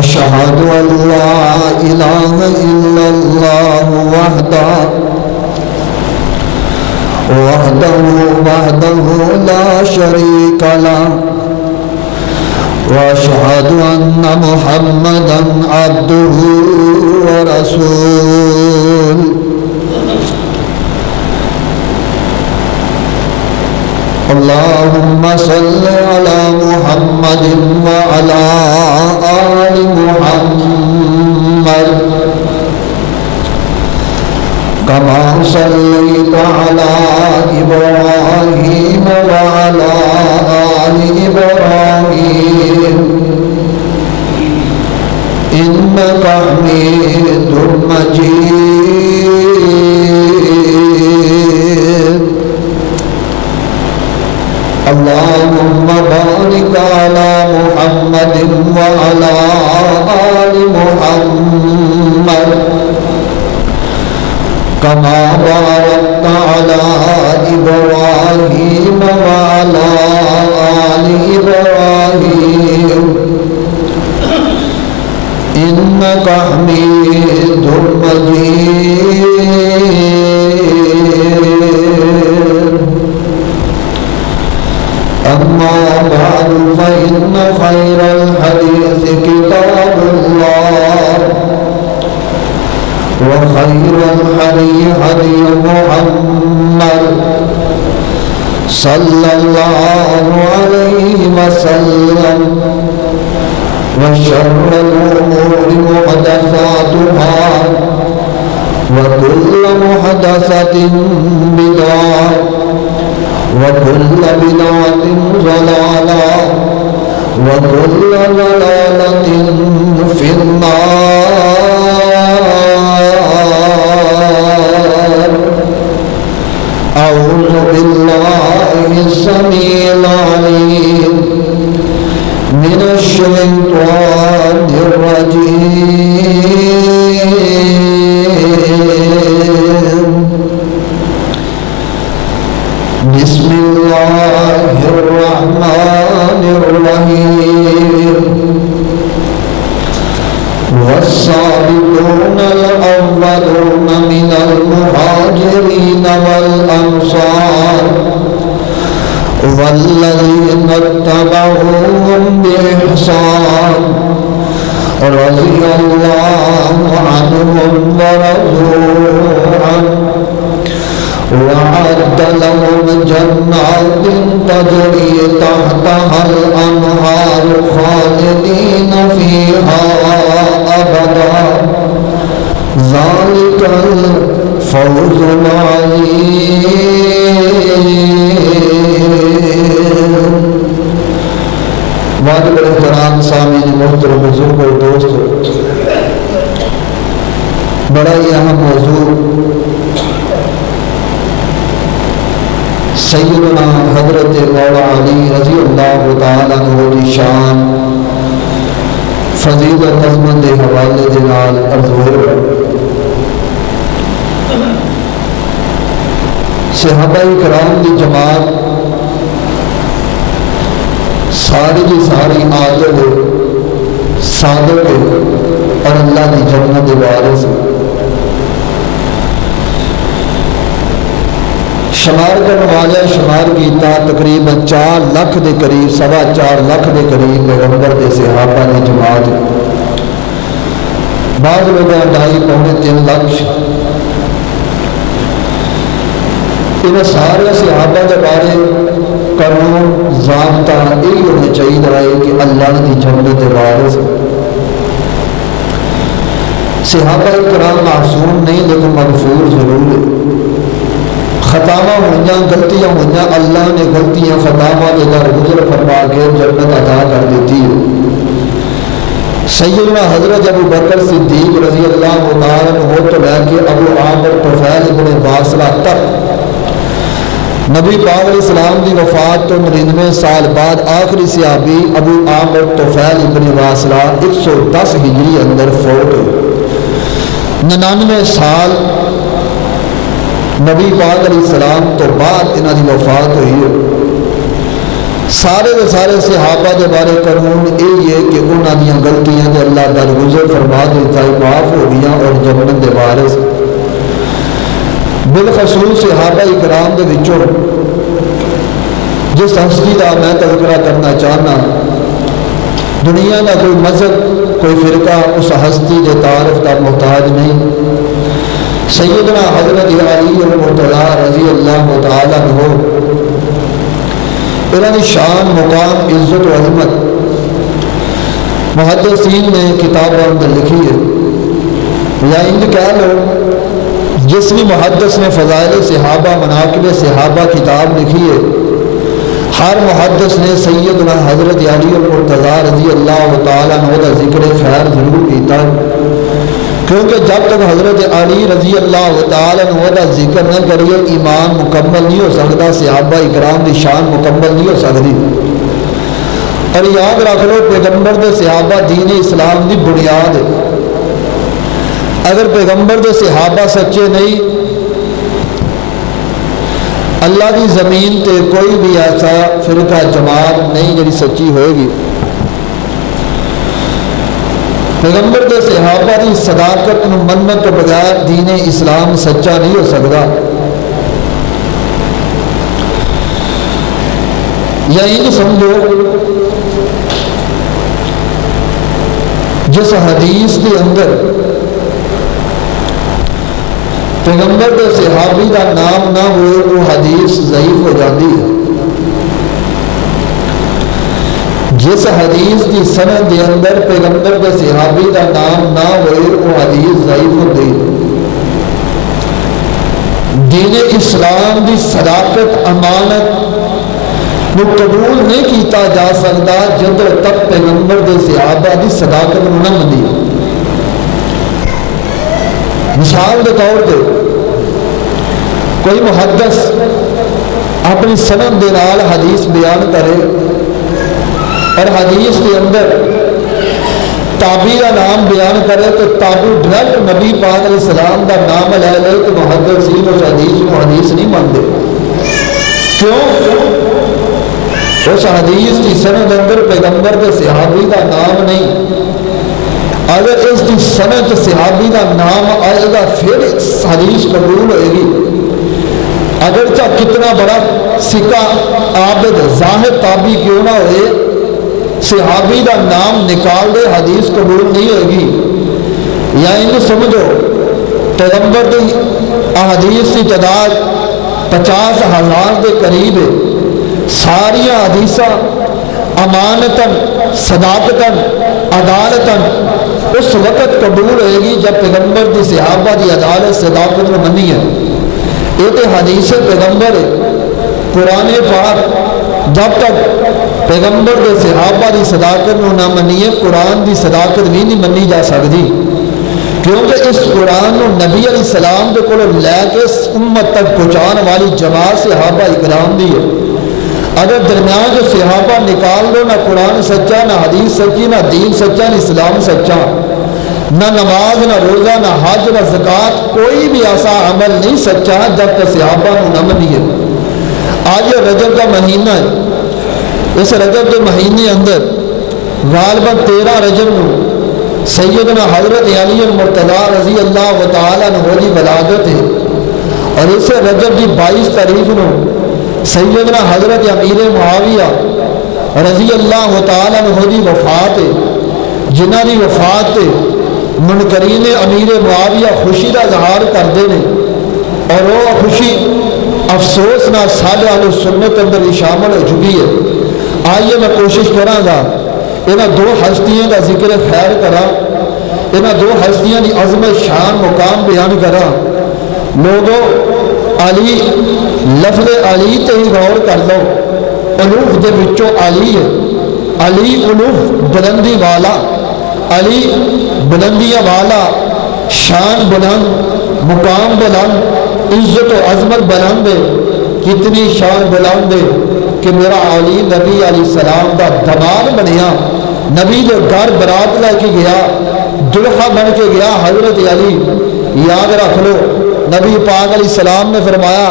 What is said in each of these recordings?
أشهد أن لا إله إلا الله وحده لا شريك له وأشهد أن محمدا عبده ورسوله اللهم صل على محمد وعلى آل محمد كما صليت على إبراهيم وعلى آل إبراهيم إنك حميد مجيد اللهم بارك على محمد وعلى آل محمد كما باركت على إبراهيم وعلى آل إبراهيم إنك حميد مجيد أما بعد فإن خير الحديث كتاب الله وخير الهدي هدي محمد صلى الله عليه وسلم وشر الأمور محدثاتها وكل محدثة بدعة وكل بدعة ضلالة وكل ضلالة في النار. أعوذ بالله السميع العليم من الشيطان الرجيم. بسم الله الرحمن الرحيم. والسابقون الأولون من المهاجرين والأنصار والذين اتبعوهم بإحسان رضي الله عنهم ورضوا عنه وأعد لهم جنات تجري تحتها الأنهار خالدين فيها أبدا ذلك الفوز العظيم. واجب الاحترام سامعین محترم بزرگ اور دوست، بڑا ہی اہم موضوع سیدنا حضرت مولا علی رضی اللہ تعالیٰ عنہ کی شان فضیلت عظمت کے حوالے کے نال عرض ہوئے. صحابہ کرام کی جماعت ساری کی ساری عادل ہے، صادق ہے اور اللہ کی جنت کے وارث ہے. شمار کرنے والے شمار کیتا تقریباً 4 لاکھ دے قریب 4.25 لاکھ دے قریب پیغمبر دے صحابہ دی جماعت. بعض لوگ 2.5-3 لاکھ. ان سارے صحابہ کے بارے قانون ضابطہ یہی ہونا چاہیے کہ اللہ کی جنت کے وارث. صحابہ کرام معصوم نہیں لیکن مغفور ضرور ہے. خطاواں ہوئیاں غلطیاں ہوئیاں، اللہ نے غلطیاں خطاواں کے درگزر فرما کے جنت عطا کر دیتی ہے. سیدنا حضرت ابو بکر صدیق رضی اللہ تعالیٰ عنہ تو لے کے ابو عامر طفیل ابن واصلہ تک نبی پاک علیہ السلام کی وفات تو 99 سال بعد آخری صحابی ابو عامر طفیل ابن واصلہ 110 ہجری اندر فوت ہوئے. 99 سال نبی پاک علیہ السلام تو بعد انہاں دی وفات ہوئی ہے. سارے دے سارے صحابہ دے بارے قانون یہ ہے کہ انہاں دیاں غلطیاں دے اللہ درگزر فرما دیتا ہے، معاف ہو گیا اور جنت دے وارث۔ بالخصوص صحابہ اکرام دے وچوں جس ہستی دا میں تذکرہ کرنا چاہنا، دنیا کا کوئی مذہب کوئی فرقہ اس ہستی دے تعارف کا محتاج نہیں۔ سیدنا حضرت علی المرتضیٰ رضی اللہ تعالیٰ عنہ، انہوں نے شان، مقام، عزت و عظمت محدثین نے کتابوں اندر لکھی ہے، یا انج کہہ لو جس بھی محدث نے فضائل صحابہ، مناقب صحابہ کتاب لکھی ہے، ہر محدث نے سیدنا حضرت علی المرتضیٰ رضی اللہ تعالیٰ عنہ کا ذکر خیر ضرور کیتا ہے، کیونکہ جب تک حضرت علی رضی اللہ تعالیٰ عنہ کا ذکر نہ کریے ایمان مکمل نہیں ہو سکتا، صحابہ اکرام کی شان مکمل نہیں ہو سکتی۔ اور یاد رکھ لو پیغمبر دے صحابہ دین اسلام کی بنیاد ہے، اگر پیغمبر دے صحابہ سچے نہیں، اللہ کی زمین تے کوئی بھی ایسا فرقہ جماعت نہیں جڑی سچی ہوئے گی۔ پیغمبر دے صحابہ کی صداقت نو منن تو بغیر دین اسلام سچا نہیں ہو سکتا۔ یا یہ سمجھو جس حدیث کے اندر پیغمبر دے صحابی کا نام نہ ہوئے وہ حدیث ضعیف ہو جاتی ہے، جس حدیث کی سند کے اندر پیغمبر دے صحابی کا نام نہ ہوئے وہ حدیث ضعیف ہو گئی۔ دین اسلام کی صداقت امانت نو قبول نہیں کیتا جا سکتا جب تک پیغمبر دے صحابہ کی صداقت نہ منی۔ مثال کے طور پہ کوئی محدث اپنی سند دے نال حدیث بیان کرے اور حدیث کے اندر تابعی کا نام بیان کرے تو تابعی ڈائریکٹ نبی پاک علیہ السلام کا نام لے لے تو محدثین اس حدیث کو حدیث نہیں مانتے۔ کیوں؟ اس حدیث کی سند اندر پیغمبر کے صحابی کا نام نہیں، اگر اس کی سند صحابی کا نام آئے گا پھر حدیث قبول ہوئے گی۔ اگرچہ کتنا بڑا سکہ عابد زاہد تابعی کیوں نہ ہوئے، صحابی کا نام نکال دے حدیث قبول نہیں ہوئے گی۔ یا انہیں سمجھو پیغمبر کی احادیث کی تعداد 50,000 کے قریب ہے، ساری حدیثاں امانتاً، صداقتاً، عدالتاً اس وقت قبول ہوئے گی جب پیغمبر کی صحابہ کی عدالت صداقت میں منی ہے۔ یہ تو حدیث پیغمبر ہے۔ قرآن پاک جب تک پیغمبر کے صحابہ کی صداقت نہ منیے قرآن کی صداقت بھی نہیں منی جا سکتی، کیونکہ اس قرآن کو نبی علیہ السلام کے کول لے کے امت تک پہنچان والی جماعت صحابہ اکرام دی ہے۔ اگر درمیان جو صحابہ نکال دو، نہ قرآن سچا، نہ حدیث سچی، نہ دین سچا، نہ اسلام سچا، نہ نماز، نہ روزہ، نہ حج، نہ زکوٰۃ، کوئی بھی ایسا عمل نہیں سچا جب تک صحابہ کو نہ منیے۔ آج یہ رجب کا مہینہ ہے، اس رجب کے مہینے اندر غالباً 13 رجب کو سیدنا حضرت علی المرتضیٰ رضی اللہ تعالیٰ عنہ کی ولادت ہے، اور اس رجب کی 22 تاریخ کو سیدنا حضرت امیر معاویہ رضی اللہ تعالیٰ عنہ کی وفات ہے، جنہ کی وفات تے منکرین امیر معاویہ خوشی کا اظہار کرتے ہیں، اور وہ خوشی افسوس نہ سارے اہل سنت اندر شامل ہو چکی ہے۔ آئیے میں کوشش کراں گا انہاں دو ہستیاں کا ذکر خیر کرا، انہاں دو ہستیاں کی عظمت، شان، مقام بیان کرا۔ لوگوں علی لفظ علی تے ہی غور کر لو، الوف دے وچوں علی ہے، علی الوف بلندی والا، علی بلندیاں والا، شان بلند، مقام بلند، عزت و عظمت بلند ہے۔ کتنی شان بلند ہے کہ میرا علی نبی علیہ السلام کا دماد بنیا، نبی جو گھر برات لے کے گیا، دلہا بن کے گیا حضرت علی۔ یاد رکھ لو نبی پاک علیہ السلام نے فرمایا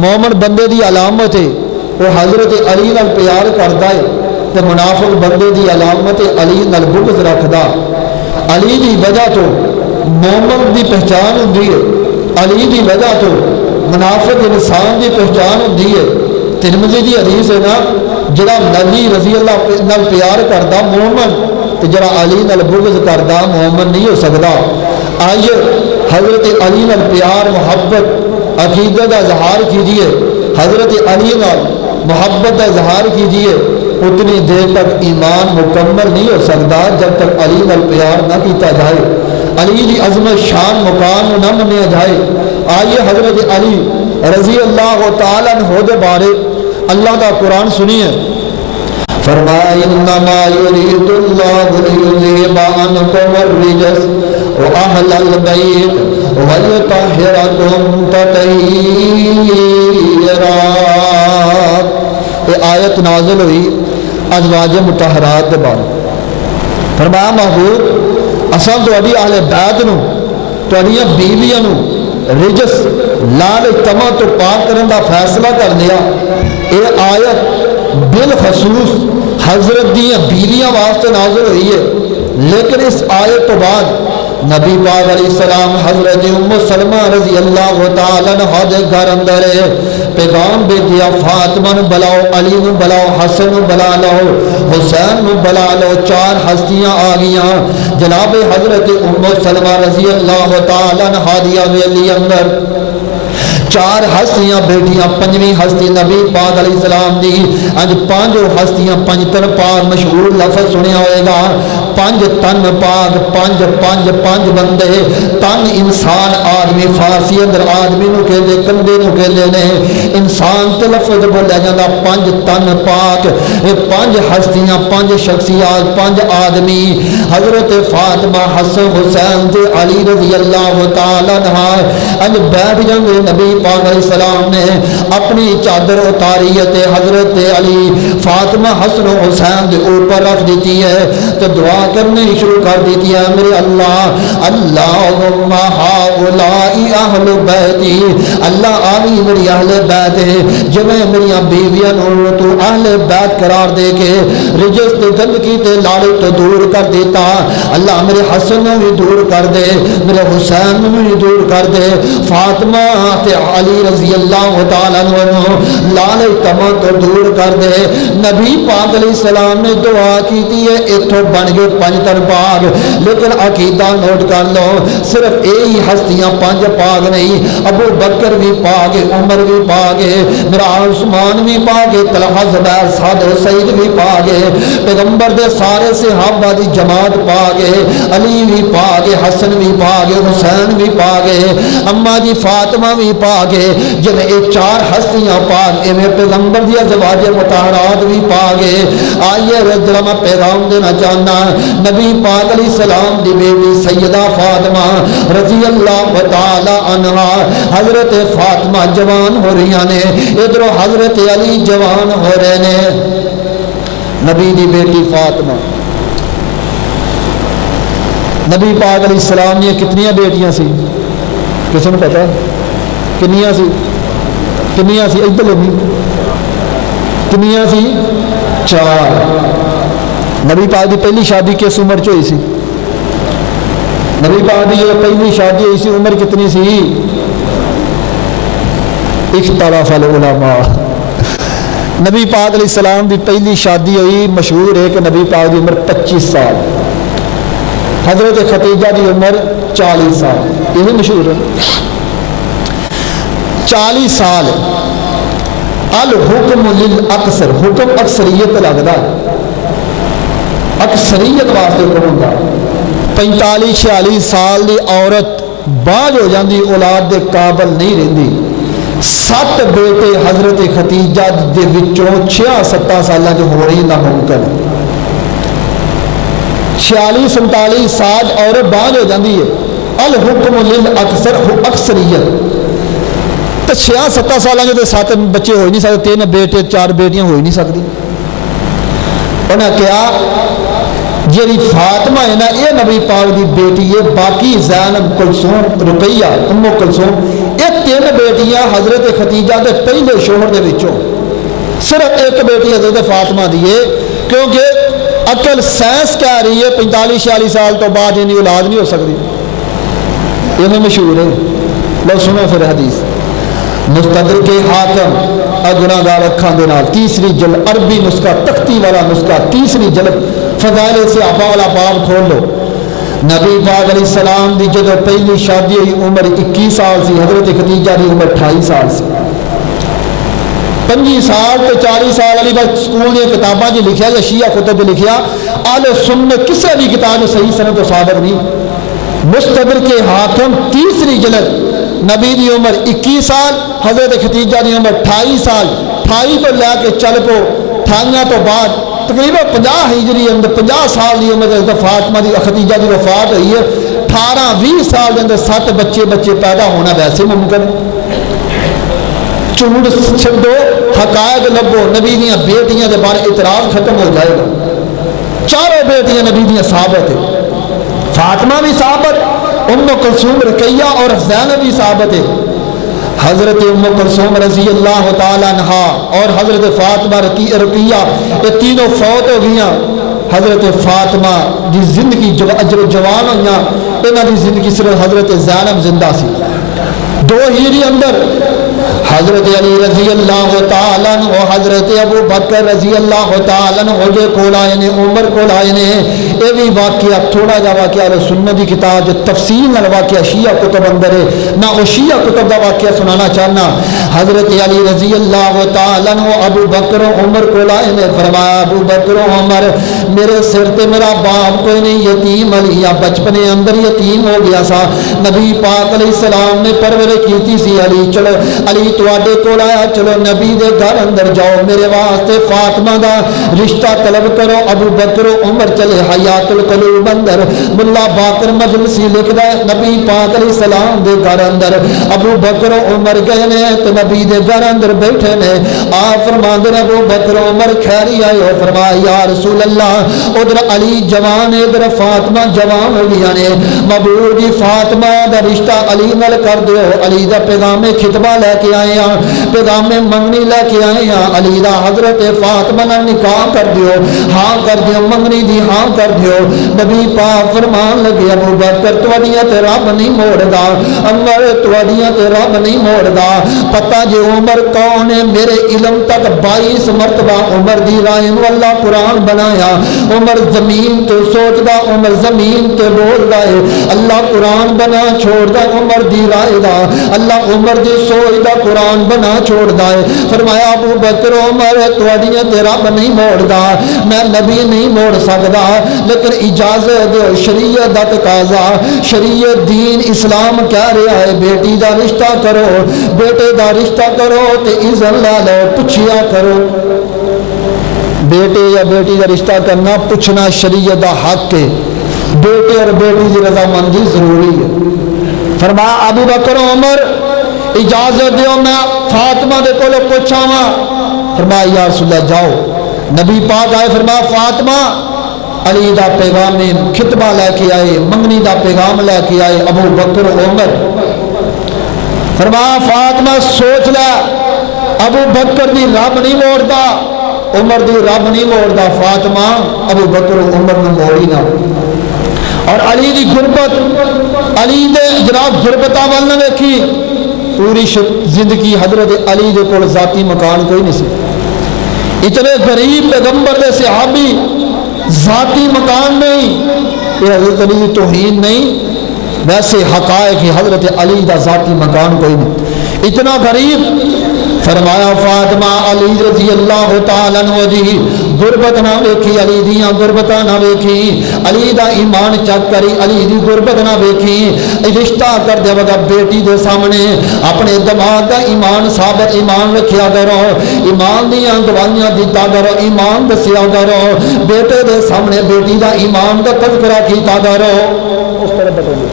مومن بندے دی علامت ہے وہ حضرت علی نال پیار کرتا ہے تو منافق بندے دی علامت علی نال بغض رکھدا. علی دی وجہ تو مومن دی پہچان ہوندی ہے, علی دی وجہ تو منافق انسان دی پہچان ہوندی ہے. ترمذی دی حدیث ہے نا, جڑا نبی رضی اللہ نال پیار کردا مومن تے جڑا علی نال بغض کردا مومن نہیں ہو سکدا. آئیے حضرت علی نال پیار محبت عقیدت کا اظہار کیجئے, حضرت علی نال محبت کا اظہار کیجئے. اتنی دیر تک ایمان مکمل نہیں ہو سکتا جب تک علی نال پیار نہ کیتا جائے, علی کی عظمت شان مقام نہ منیا جائے. آئیے حضرت علی رضی اللہ تعالیٰ عنہ دے بارے اللہ کا قرآن سنیے. فرمایا انما یرید اللہ لیذھب عنکم الرجس واہل البیت ویطہرکم تطہیرا. یہ آیت نازل ہوئی ازواج مطہرات دے بارے. فرمایا محبوب اساں تہاڈی اہل بیت نو تہاڈیاں بیویاں نو رجس لال تما تو پاک کرن دا فیصلہ کر لیا. یہ آیت بالخصوص حضرت دیاں بیویاں واسطے نازل ہوئی ہے, لیکن اس آیت تو بعد نبی پاک علیہ السلام حضرت ام سلمہ رضی اللہ تعالیٰ عنہ دے گھر اندر پیغام بھیجیا, فاطمہ نو بلاؤ, علی نو بلاؤ, حسن نو بلا لو, حسین نو بلا لو. 4 ہستیاں آ گئیاں جناب حضرت ام سلمہ رضی اللہ تعالیٰ عنہ دی حویلی اندر. 4 ہستیاں بیٹھیاں, 5ویں ہستی نبی پاک علیہ السلام دی. اج 5 ہستیاں, 5 تن پاک مشہور لفظ سنیا ہوئے گا. 5 تن پاک, 5 بندے. تن انسان آدمی, فارسی اندر آدمی نو کہتے کندے نو کہتے نے, انسان تے لفظ بولیا جاتا. 5 تن پاک, یہ 5 ہستیاں, 5 شخصیات, 5 آدمی. حضرت فاطمہ, حسن, حسین تے علی رضی اللہ تعالیٰ عنہ اج بیٹھ جاندے. نبی پاک علیہ السلام نے اپنی چادر اتاری ہے, حضرت علی فاطمہ حسن و حسین دے اوپر رکھ دیتی ہے تو دعا کرنے شروع کر دیتی ہے. میرے اللہ اللہم ہاؤلائی اہل بیتی, اللہ آنی میری اہل بیت ہے, جمیں میری بیویاں نو تو اہل بیت قرار دے کے رجس تے گندگی تے لالے تو دور کر دیتا. اللہ میرے حسن نو بھی دور کر دے, میرے حسین نو بھی دور کر دے, فاطمہ تے علی رضی اللہ تعالیٰ عنہ لال تما تو دور کر دے. نبی پاک علیہ السلام نے دعا کی تھی ہے, اتھو بن گئے 5 تن پاک. لیکن عقیدہ نوٹ کر لو, صرف یہی ہستیاں 5 پاک نہیں, ابو بکر بھی پاک ہے, عمر بھی پاک ہے, میرا عثمان بھی پاک ہے, طلحہ زبیر سعد سعید بھی پاک ہے, پیغمبر دے سارے صحابہ دی جماعت پاک ہے, علی بھی پاک ہے, حسن بھی پاک ہے, حسین بھی پاک ہے, اماں جی فاطمہ بھی پاک ہے. جب یہ 4 ہستیاں پاک ایویں پیغمبر دی ازواج مطہرات بھی پاک ہے. آئیے ذرا میں پیغام دینا چاہنا, نبی پاک علیہ السلام دی بیٹی سیدہ فاطمہ رضی اللہ تعالی عنہا, حضرت فاطمہ جوان ہو رہی نے, ادھر حضرت علی جوان ہو رہے نے. نبی دی بیٹی فاطمہ, نبی پاک علیہ السلام نے کتنی بیٹیاں سی, کسی نے پتا کنیاں سی؟ ادھر لگی کنیاں سی 4. نبی پاک دی پہلی شادی کس عمر چ ہوئی سی؟ نبی پاک دی پہلی شادی ہوئی سی عمر کتنی سی؟ اختلاف العلماء. نبی پاک علیہ السلام دی پہلی شادی ہوئی, مشہور ہے کہ نبی پاک دی عمر 25 سال, حضرت خدیجہ دی عمر 40 سال, یہ مشہور ہے 40 سال. الحکم للاکثر, حکم اکثریت لگتا ہے, اکثریت واسطے حکم ہوتا. 45-46 سال دی عورت باز ہو جاندی, اولاد دے قابل نہیں رہندی. 7 بیٹے حضرت خدیجہ دے وچوں 6-7 سالاں جو ہو رہی ناممکن. 46-47 سال عورت باز ہو جاندی ہے. الحکم للاکثر, اکثریت. تو 6-7 سالوں کے 7 بچے ہو نہیں سکتے, 3 بیٹے 4 بیٹیاں ہو نہیں سکتی. انہیں کیا جیڑی فاطمہ ہے نا, یہ نبی پاک دی بیٹی ہے, باقی زینب, کلثوم, رقیہ, ام کلثوم, یہ 3 بیٹیاں حضرت خدیجہ دے پہلے شوہر دے وچوں. صرف ایک بیٹی حضرت فاطمہ دی ہے، کیونکہ عقل سائنس کہہ رہی ہے 45-46 سال تو بعد انہیں اولاد نہیں ہو سکتی، یہ مشہور ہے۔ لو سنو پھر حدیث مستدرک حاکم گناہگار اکھاں دے نال، تیسری جلد عربی نسخہ، تختی والا نسخہ، تیسری جلد فضائل صحابہ والا باب کھول لو۔ نبی پاک علیہ السلام دی جدو پہلی شادی ہوئی عمر 21 سال سی، حضرت خدیجہ دی عمر 28 سال سی۔ 25 سال تے 40 سال علی بس سکول دی کتاباں جی لکھیا یا شیعہ کتب جی لکھیا، اہل سنت کسے بھی کتاب صحیح سند تو ثابت نہیں۔ مستدرک حاکم تیسری جلد، نبی دی عمر 21 سال، حضرت خدیجہ دی عمر 28 سال، 28 تو لے کے چل پو 28 تو بعد تقریباً 50 ہجری اندر 50 سال دی عمر حضرت فاطمہ دی خدیجہ دی وفات ہوئی ہے۔ 18-20 سال دے اندر 7 بچے پیدا ہونا ویسے ممکن ہے۔ جھوٹ چھڈو، حقائق لبو، نبی دیاں بیٹیاں دے بارے اعتراض ختم ہو جائے گا۔ چاروں بیٹیاں نبی دیاں ثابت ہے، فاطمہ بھی ثابت، ام کلثوم رقیہ اور زینب بھی ثابت ہے۔ حضرت ام کلثوم رضی اللہ تعالی عنہا اور حضرت فاطمہ رقیہ یہ تینوں فوت ہو گئیاں۔ حضرت فاطمہ دی زندگی اجر جوان ہوئیاں، انہاں دی زندگی صرف حضرت زینب زندہ سی۔ 2 ہجری اندر حضرت علی رضی اللہ تعالیٰ عنہ اور حضرت ابو بکر رضی اللہ تعالیٰ عنہ جو کول آئے نے، عمر کول آئے نے۔ یہ بھی واقعہ تھوڑا جا واقعہ سنت دی کتاب جو تفصیل نال واقعہ شیعہ کتب اندر ہے، میں وہ شیعہ کتب دا واقعہ سنانا چاہنا۔ حضرت علی رضی اللہ تعالیٰ عنہ ابو بکر و عمر کول آئے نے، فرمایا ابو بکر و عمر میرے سر تے میرا باپ کوئی نہیں، یتیم علی بچپنے اندر یتیم ہو گیا سا، نبی پاک علیہ السلام نے پرورش کیتی سی، علی چلو علی تواڈے کول آیا، چلو نبی دے گھر اندر جاؤ، میرے واسطے فاطمہ دا رشتہ طلب کرو۔ ابو بکر و عمر چلے حیات القلوب اندر، ملا باقر مجلسی لکھدا ہے نبی پاک علیہ السلام دے گھر اندر ابو بکر و عمر گئے نے تے نبی دے گھر اندر بیٹھے نے۔ آپ فرماندے نے ابو بکر و عمر خیری آئے ہو، فرمایا یا رسول اللہ ادھر علی جوان ہے، ادھر فاطمہ جوان ہو گیا نے، مبور جی فاطمہ دا رشتہ علی نال کر دیو، علی دا پیغام خطبہ لے کے آئے ہیں، پیغام منگنی لے کے آئے ہیں، علی دا حضرت فاطمہ نال نکاح کر دیو، ہاں کر دیو، منگنی دی ہاں کر دیو۔ نبی پاک فرمان لگے ابو بکر تواڈیاں تے رب نہیں موڑدا، عمر تواڈیاں تے رب نہیں موڑدا، پتہ جے عمر کون ہے؟ میرے علم تک 22 مرتبہ عمر دی رائے نو اللہ قرآن بنایا، عمر زمین تو سوچدا، عمر زمین تے بولدا ہے، اللہ قرآن بنا چھوڑدا عمر دی رائے دا، اللہ عمر دی سوچ دا قرآن بنا چھوڑدا ہے۔ فرمایا ابو بکر عمر تواڈیاں تے رب نہیں موڑدا، میں نبی نہیں موڑ سکدا، لیکن اجازت دو، شریعت دا تقاضا، شریعت دین اسلام کہہ رہا ہے بیٹی دا رشتہ کرو، بیٹے دا رشتہ کرو تے اذن لا لو، پوچھیا کرو۔ بیٹے یا بیٹی دا رشتہ کرنا پوچھنا شریعت دا حق ہے، بیٹے اور بیٹی کی رضامندی ضروری ہے۔ فرمایا ابو بکر عمر اجازت دیو میں فاطمہ دے کولو پوچھاواں۔ فرمایا یا رسول اللہ جاؤ۔ نبی پاک آئے، فرمایا فاطمہ علی دا پیغام خطبہ لے کے آئے، منگنی دا پیغام لے کے آئے ابو بکر عمر۔ فرمایا فاطمہ سوچ لے، ابو بکر دی رب نہیں موڑدا، عمر دی رب نہیں موڑدا، فاطمہ ابو بکر عمر نے موڑی نہ۔ اور علی دی غربت، علی دے جناب غربتہ وال نہ ویکھی، پوری زندگی حضرت علی دے کول ذاتی مکان کوئی نہیں سی، اتنے غریب پیغمبر دے صحابی ذاتی مکان نہیں، یہ حضرت علی دی توہین نہیں، ویسے حقائق کہ حضرت علی دا ذاتی مکان کوئی نہیں، اتنا غریب۔ فرمایا فاطمہ علی رضی اللہ تعالیٰ عنہ دی غربت نہ ویکھی، علی دیاں غربتاں نہ ویکھی، علی دا ایمان چیک کری، علی دی غربت نہ ویکھی، رشتہ کر دے وقت بیٹی دے سامنے اپنے دماغ دا ایمان ثابت ایمان رکھیا کرو، ایمان دیاں گواہیاں دیتا کرو، ایمان دسیا کرو، بیٹے دے سامنے بیٹی دا ایمان دا تذکرہ کیتا کرو۔ اس طرح بتائیے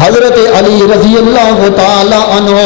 حضرت علی رضی اللہ تعالی عنہ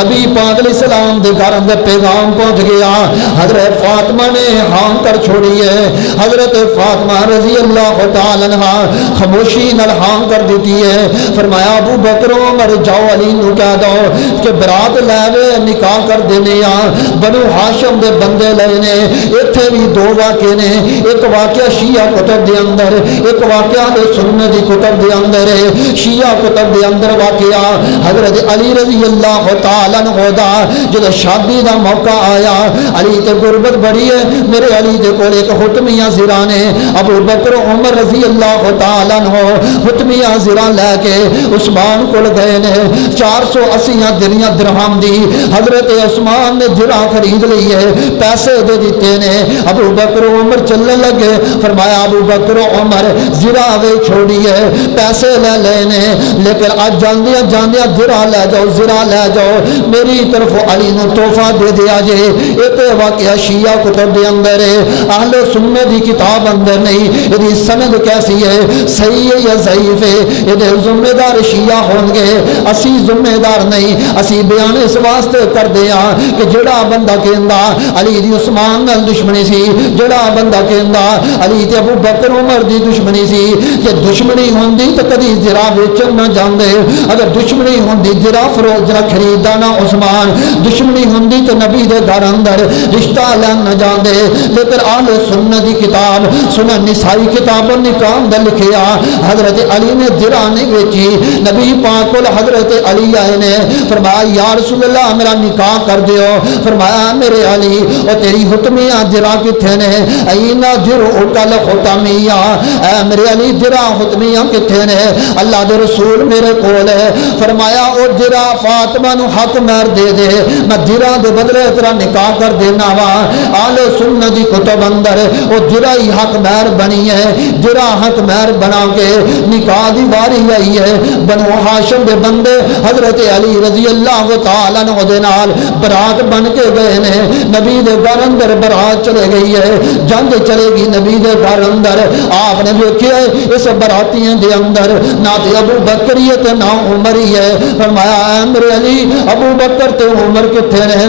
نبی پاک علیہ السلام دے گھر اندر پیغام پہنچ گیا. حضرت فاطمہ نے ہاں کر چھوڑی ہے. حضرت فاطمہ رضی اللہ تعالی عنہ خاموشی نال ہاں کر دیتی ہے. فرمایا ابو بکر عمر جاؤ علی نو کہہ دو کہ برات لے وے نکاح کر دینے آ. بنو ہاشم دے بندے لے نے. ایتھے بھی دو واقعے نے, ایک واقعہ شیعہ کتب دے اندر, ایک واقعہ دے سنت دی کتب دے اندر ہے. شیعہ کتب دے اندر واقعہ حضرت علی رضی اللہ تعالی عنہ دا جب شادی دا موقع آیا, علی تے غربت بڑی ہے, میرے علی دے کول ایک حتمیہ زرا نے. ابو بکر عمر رضی اللہ تعالی عنہ حتمیہ زرا لے کے عثمان کول گئے نے. 480 درہم دی حضرت عثمان نے زرا خرید لی ہے, پیسے دے دیتے نے. ابو بکر عمر چلنے لگے. فرمایا ابو بکر عمر زرا وے چھوڑی ہے, پیسے لے لینے, لیکن آج جاندیا جاندیا زرا لے جاؤ, زرا لے جاؤ, میری طرف علی نو تحفہ دے دیا جے. یہ واقعہ شیعہ کتب دے اندر ہے, اہل سنت دی کتاب اندر نہیں. یہ سند کیسی ہے, صحیح ہے یا ضعیف ہے, یہ ذمہ دار شیعہ ہوں گے, اسی ذمہ دار نہیں. اسی بیان اس واسطے کر دیا کہ جڑا بندہ کہندا علی دی عثمان نال دشمنی سی, جڑا بندہ کہندا علی تے ابو بکر عمر دی دشمنی سی, کہ دشمنی ہوندی تے کدی زرا ویچن نہ جاندے. اگر دشمنی ہوندی زرا فروخت نہ خریدا نہ عثمان, دشمنی ہوندی تے نبی دے گھر اندر رشتہ لین نہ جاندے. لیکن اہل سنت دی کتاب سنن نسائی کتاب نکاح دا لکھیا حضرت علی نے زرا نہیں بیچی. نبی پاک کول حضرت علی آئے نے, فرمایا یا رسول اللہ میرا نکاح کر دیو. فرمایا میرے علی او تیری حتمیہ زرا کتھے نے, اینا درع کل حتمیہ, اے میرے علی زرا حتمیہ کتھے نے؟ اللہ دے رسول میرے کول ہے. فرمایا او زرا فاطمہ نو حق مہر دے دے, میں زرا دے بدلے تیرا نکاح کر دینا وا. اہل سنت دی کتب اندر او زرا ہی حق مہر بنی ہے. زرا حق مہر بنا کے نکاح دی واری آئی ہے. بنو ہاشم دے بندے حضرت علی رضی اللہ تعالی عنہ دے نال برات بن کے گئے نے. نبی دے گھر اندر برات چلے گئی ہے, جنگ چلے گی نبی دے گھر اندر. آپ نے دیکھا اس براتیاں دے اندر نہ تے ابو بکر ہی تے نہ عمر ہی ہے. فرمایا اے میرے علی ابو بکر تے عمر کتھے نے؟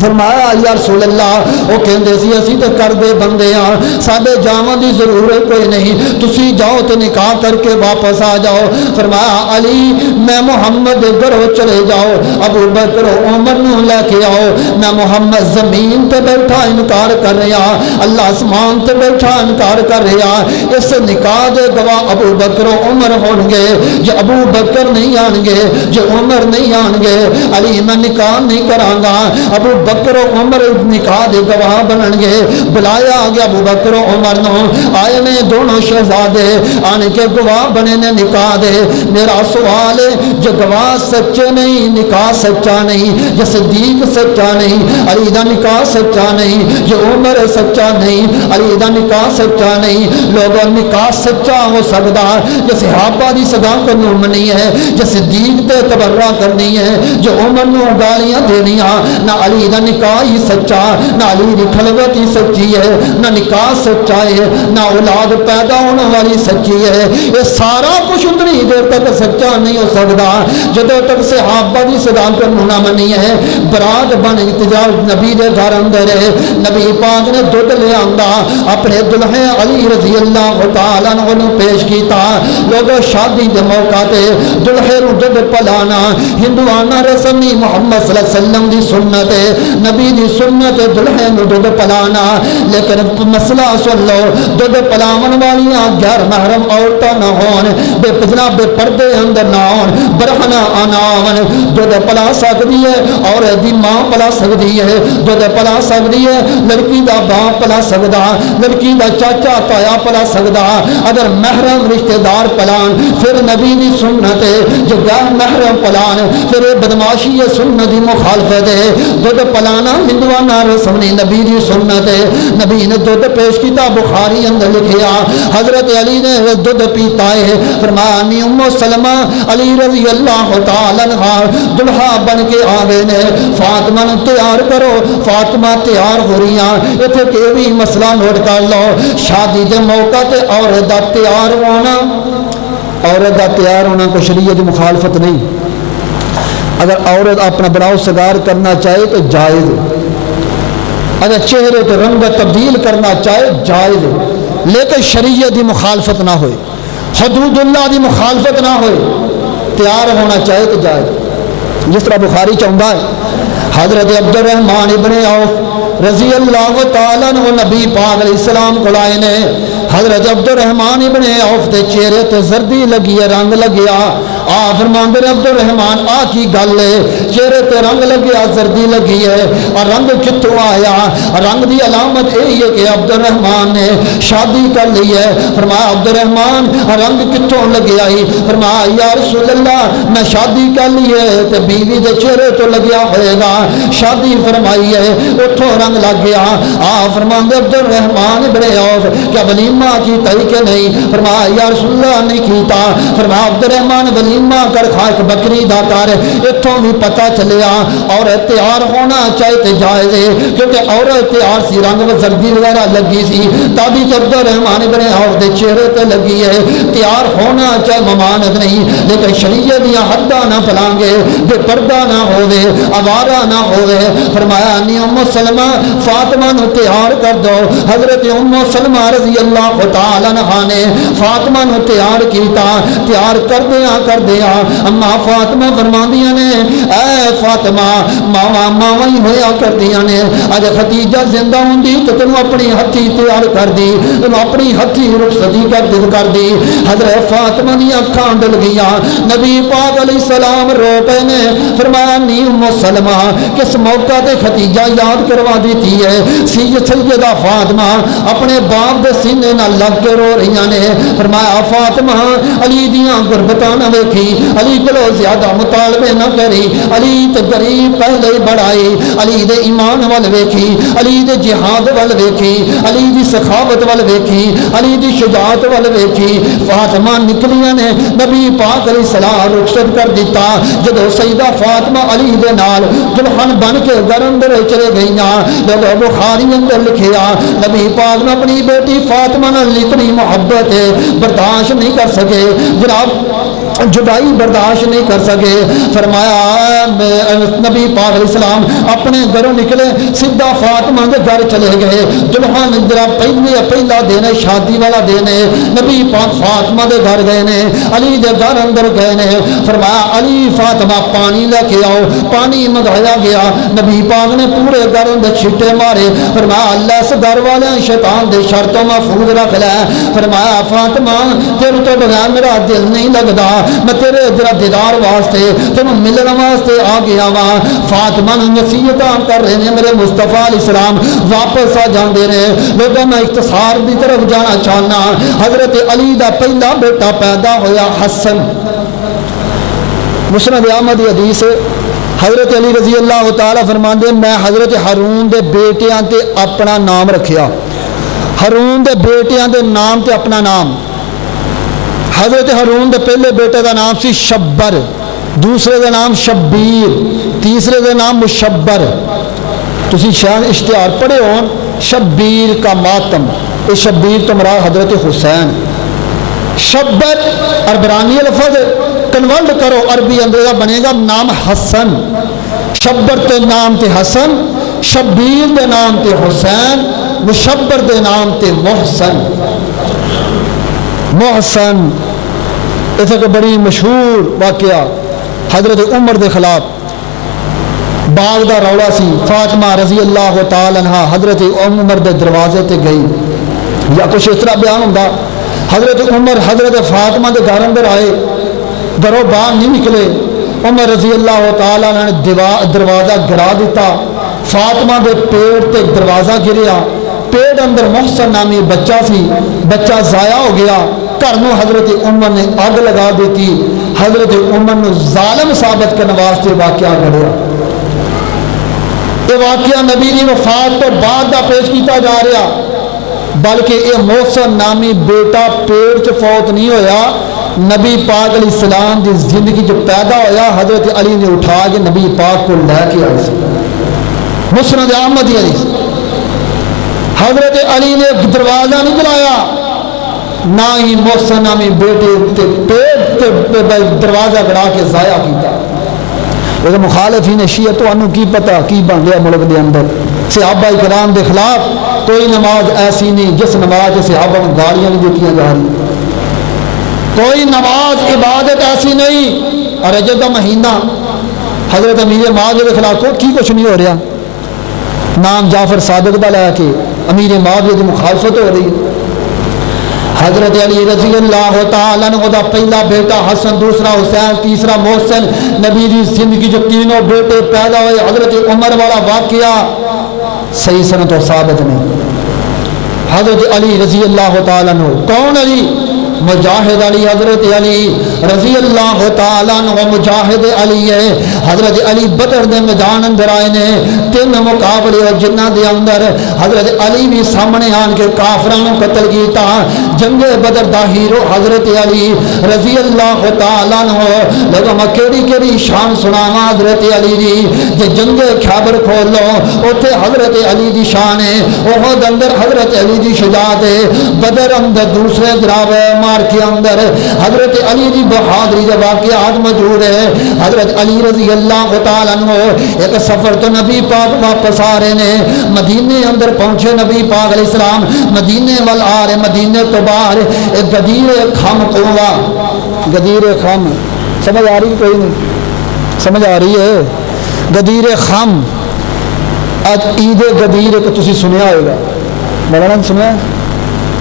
فرمایا یا رسول اللہ وہ کہندے سی اسی تے کر دے بندے ہاں, ساڈے جاواں دی ضرورت کوئی نہیں, تسی جاؤ تے نکاح کر کے واپس آ جاؤ. فرمایا علی میں محمد دے گھروں چلے جاؤ, ابو بکر عمر نو لے کے آؤ. میں محمد زمین تے بیٹھا انکار کر رہا, اللہ آسمان تے بیٹھا انکار کر رہا. اس نکاح دے گواہ ابو بکر عمر ہون گے. جے ابو بکر نہیں آن گے, جے عمر نہیں آن گے, علی میں نکاح نہیں کراں گا. ابو بکر و عمر نکاح دے گواہ بنن گے. بلایا گیا ابو بکر و عمر نو, آئے نے دونوں شہزادے آنے کے گواہ بنے نے نکاح دے. میرا سوال ہے جو گواہ سچے نہیں, نکاح سچا نہیں, جو صدیق سچا نہیں, علی دا نکاح سچا نہیں, جو عمر سچا نہیں, علی دا نکاح سچا نہیں. لوگوں نکاح سچا ہو سکتا جو صحابہ دی صداقت نو منی ہے, جو صدیق تے تبرہ کرنی ہے, جو عمر نو گالیاں دینیاں. نہ علی دا نکاح ہی سچا, نہ علی دی خلوت ہی سچی ہے, نہ نکاح سچا ہے, نہ اولاد پیدا ہونے والی سچی ہے. یہ سارا کچھ اتنی دیر تک سچا نہیں ہو سکتا جدو تک صحابہ دی صداقت نہ منی ہے. برات بن احتجاج نبی دے گھر اندر ہے. نبی پاک نے دودھ لے آندا اپنے دلہے علی رضی اللہ تعالی عنہ نو پیش کیتا. لوگوں شادی دے موقع تے دلہے نو دودھ پلانا ہندوانہ رسمی محمد صلی اللہ علیہ وسلم دی سنت ہے, نبی دی سنت دلہے نو دودھ پلانا. لیکن مسئلہ سن لو, دودھ پلاون والیاں غیر محرم عورتاں نہ ہون, بے پجنا بے پردے اندر نہ ہون, برہنہ آناون. دودھ پلا سکتی ہے اور دی ماں پلا سکتی ہے, دودھ پلا سکتی ہے, لڑکی دا باپ پلا سکتا, لڑکی دا چاچا تایا پلا سکتا. اگر محرم رشتہ دار پلان پھر نبی دی سنت ہے, جو غیر محرم پلان پھر بدماشی سنت دی مخالفت ہے. دودھ پلانا ہندوانہ رسم نہیں, نبی دی سنت ہے. نبی نے دودھ پیش کیتا, بخاری اندر لکھیا حضرت علی نے دودھ پیتا ہے. فرمایا امی ام سلمہ علی رضی اللہ تعالی عنہ دلہا بن کے آگے نے, فاطمہ نے تیار کرو. فاطمہ تیار ہو رہی ہیں. اتنے کہ بھی مسئلہ نوٹ کر لو, شادی دے موقع تے عورت دا تیار ہونا عورت کا تیار ہونا کوئی شریعت کی مخالفت نہیں. اگر عورت اپنا بناؤ سگار کرنا چاہے تو جائز ہے. اگر چہرے تو رنگ تبدیل کرنا چاہے جائز ہے، لیکن شریعت کی مخالفت نہ ہوئے، حدود اللہ کی مخالفت نہ ہوئے. تیار ہونا چاہے تو جائز. جس طرح بخاری چاہتا ہے حضرت عبد الرحمن ابن عوف رضی اللہ تعالیٰ عنہ نبی پاک علیہ السلام کو آئے نے. حضرت عبد الرحمن ابن عوف دے چہرے تے زردی لگی ہے، رنگ لگیا. آپ فرماندے نے عبد الرحمن آ کی گل ہے، چہرے تے رنگ لگیا، زردی لگی ہے، اور رنگ کتوں آیا؟ رنگ دی علامت یہی ہے کہ عبد الرحمن نے شادی کر لی ہے. فرمایا عبد الرحمن رنگ کتوں لگیا ہی؟ فرمایا یا رسول اللہ میں شادی کر لی ہے تے بیوی دے چہرے تو لگیا ہوئے گا، شادی فرمائی ہے اتھوں رنگ لگ گیا. آپ فرماندے عبد الرحمن ابن عوف کیا ولیمہ کیتا ہی کہ نہیں؟ فرمایا یا رسول اللہ نہیں کیتا. فرمایا عبد الرحمن ولیمہ کر کھا ایک بکری دا کر. اتھوں بھی پتہ چلیا عورت تیار ہونا چاہے تے جائز ہے، کیونکہ عورت تیار سی، رنگ و زردی وغیرہ لگی سی، تابی عبد الرحمن ابن عوف دے چہرے تے لگی ہے. تیار ہونا چاہے ممانت نہیں، لیکن شریعت دیا حداں نہ پلانگے، بے پردہ نہ ہوئے، آوارہ نہ ہوئے. فرمایا نی ام سلمہ فاطمہ نو تیار کر دو. حضرت ام سلمہ رضی اللہ تعالیٰ عنہا نے فاطمہ نو تیار کیتا. تیار کر دیا اما فاطمہ فرماندیاں نے اے فاطمہ ماواں ہی ہویا کر دیا نے. اج ختیجہ زندہ ہوندی تو تینوں اپنی ہتھی تیار کر دی، تینوں اپنی ہتھی رخصتی کر دی. حضرت فاطمہ دی اکھاں ڈل گئیاں. نبی پاک علیہ السلام رو پے نے. فرمایا نی ام سلمہ کس موقع تے ختیجہ یاد کروا دیتی ہے. سیدہ فاطمہ اپنے باپ دے سینے نال لگ کے رو رہی نے. فرمایا فاطمہ علی دیاں غربتاں نہ ویکھی، علی کولوں زیادہ مطالبے نہ کری. علی تے غریب پہلے ہی بڑھائی، علی دے ایمان ول ویکھی، علی دے جہاد ول ویکھی، علی دی سخاوت ول ویکھی، علی دی شجاعت ول ویکھی. فاطمہ نکلیاں نے نبی پاک علیہ السلام رخصت کر دیتا. جدو سیدہ فاطمہ علی دے نال دلہن بن کے گھر اندر چلے گئیاں. جدو بخاری اندر لکھیا نبی پاک نے اپنی بیٹی فاطمہ نال اتنی محبت ہے برداشت نہیں کر سکے، جناب جدائی برداشت نہیں کر سکے. فرمایا نبی پاک علیہ السلام اپنے گھروں نکلے، سیدھا فاطمہ کے گھر چلے گئے. دلہن جرا پہلا دن شادی والا دن ہے. نبی پاک فاطمہ دے گھر گئے نے، علی دے گھر اندر گئے نے. فرمایا علی فاطمہ پانی لے کے آؤ. پانی منگایا گیا. نبی پاک نے پورے گھر اندر چھٹے مارے. فرمایا اللہ اس گھر والے شیطان دے شرطوں محفوظ رکھ لے. فرمایا فاطمہ تیرے تو بغیر میرا دل نہیں لگتا، میں تیرے ذرا دیدار واسطے تینوں ملن واسطے آ گیا وا. فاطمہ نے نصیحتاں کر رہے ہیں میرے مصطفیٰ علیہ السلام واپس آ جاندے نے. لوگوں میں اختصار دی طرف جانا چاہنا. حضرت علی دا پہلا بیٹا پیدا ہویا حسن. مسند احمد حدیث حضرت علی رضی اللہ تعالیٰ فرماندے میں حضرت ہارون دے بیٹیاں تے اپنا نام رکھیا. ہارون دے بیٹیاں دے نام تے اپنا نام. حضرت ہارون دے پہلے بیٹے دا نام سی شبر، دوسرے دا نام شبیر، تیسرے دا نام مشبر. تسی شان اشتہار پڑھے ہو شبیر کا ماتم. یہ شبیر تو مراد حضرت حسین. شبر عبرانی لفظ کنورٹ کرو عربی اندر بنے گا نام حسن. شبر تے نام تے حسن، شبیر دے نام تے حسین، مشبر دے نام تے محسن. محسن ایسا کہ بڑی مشہور واقعہ حضرت عمر دے خلاف باغ دا روڑا سی. فاطمہ رضی اللہ تعالی عنہ حضرت عمر دے دروازے تے گئی یا کچھ اس طرح بیان ہوتا. حضرت عمر حضرت فاطمہ دے گھر اندر آئے، گھروں باہر نہیں نکلے. عمر رضی اللہ تعالی عنہ نے دروازہ گرا دیتا. فاطمہ دے پیٹ تے دروازہ گریا. پیٹ اندر محسن نامی بچہ سی، بچہ ضائع ہو گیا. گھر میں حضرت عمر نے اگ لگا دیتی. حضرت عمر نے ظالم ثابت کرنے واسطے واقعہ گھڑیا. یہ واقعہ نبی دی وفات تو بعد دا پیش کیتا جا رہا، بلکہ یہ محسن نامی بیٹا پیٹ چ فوت نہیں ہویا. نبی پاک علیہ السلام دی زندگی جو پیدا ہویا حضرت علی نے اٹھا کے نبی پاک کو لے کے آئے. مسند احمد حدیث حضرت علی نے دروازہ نہیں کھلایا، نہ ہی محسن امی بیٹے پیٹ دروازہ گڑا کے ضائع کیتا۔ لیکن مخالفین شیعہ تو انہوں کی پتہ کی بن گیا ملک دے اندر۔ صحابہ کرام دے خلاف کوئی نماز ایسی نہیں جس نماز صحابہ کو گالیاں نہیں دیتی جا رہی، کوئی نماز عبادت ایسی نہیں۔ اور رجب کا مہینہ حضرت امیر معاویہ کے خلاف کی کچھ نہیں ہو رہا، نام جعفر صادق دا لے کے امیر معاویہ کی مخالفت ہو رہی ہے۔ حضرت علی رضی اللہ تعالیٰ عنہ دا پہلا بیٹا حسن، دوسرا حسین، تیسرا محسن، نبی دی زندگی جو تینوں بیٹے پیدا ہوئے، حضرت عمر والا واقعہ صحیح سنت و ثابت نہیں۔ حضرت علی رضی اللہ تعالیٰ عنہ، کون علی؟ مجاہد علی، حضرت علی رضی اللہ تعالیٰ عنہ مجاہد علی ہے۔ حضرت علی بدر دے میدان اندر آئے نے، 3 مقابلے اور جنہ دے اندر حضرت علی بھی سامنے آن کے کافرانوں قتل کیتا۔ جنگ بدر دا ہیرو حضرت علی رضی اللہ تعالیٰ عنہ۔ لوگوں میں کیڑی شان سناواں حضرت علی دی، جے جنگ خیبر کھول لو اوتھے حضرت علی دی شان ہے، احد اندر حضرت علی دی شجاعت ہے، بدر اندر دوسرے جناب کے اندر حضرت علی دی بہادری کے واقعات موجود ہے۔ حضرت علی رضی اللہ تعالیٰ عنہ ایک سفر تو نبی پاک واپس آ رہے نے، مدینے اندر پہنچے نبی پاک علیہ السلام، مدینے وال آ رہے، مدینے تو باہر ایک غدیر خم کنواں، غدیر خم سمجھ آ رہی کوئی نہیں؟ سمجھ آ رہی ہے؟ غدیر خم اج عید غدیر ایک تسی سنیا ہوئے گا، مولانا نے سنیا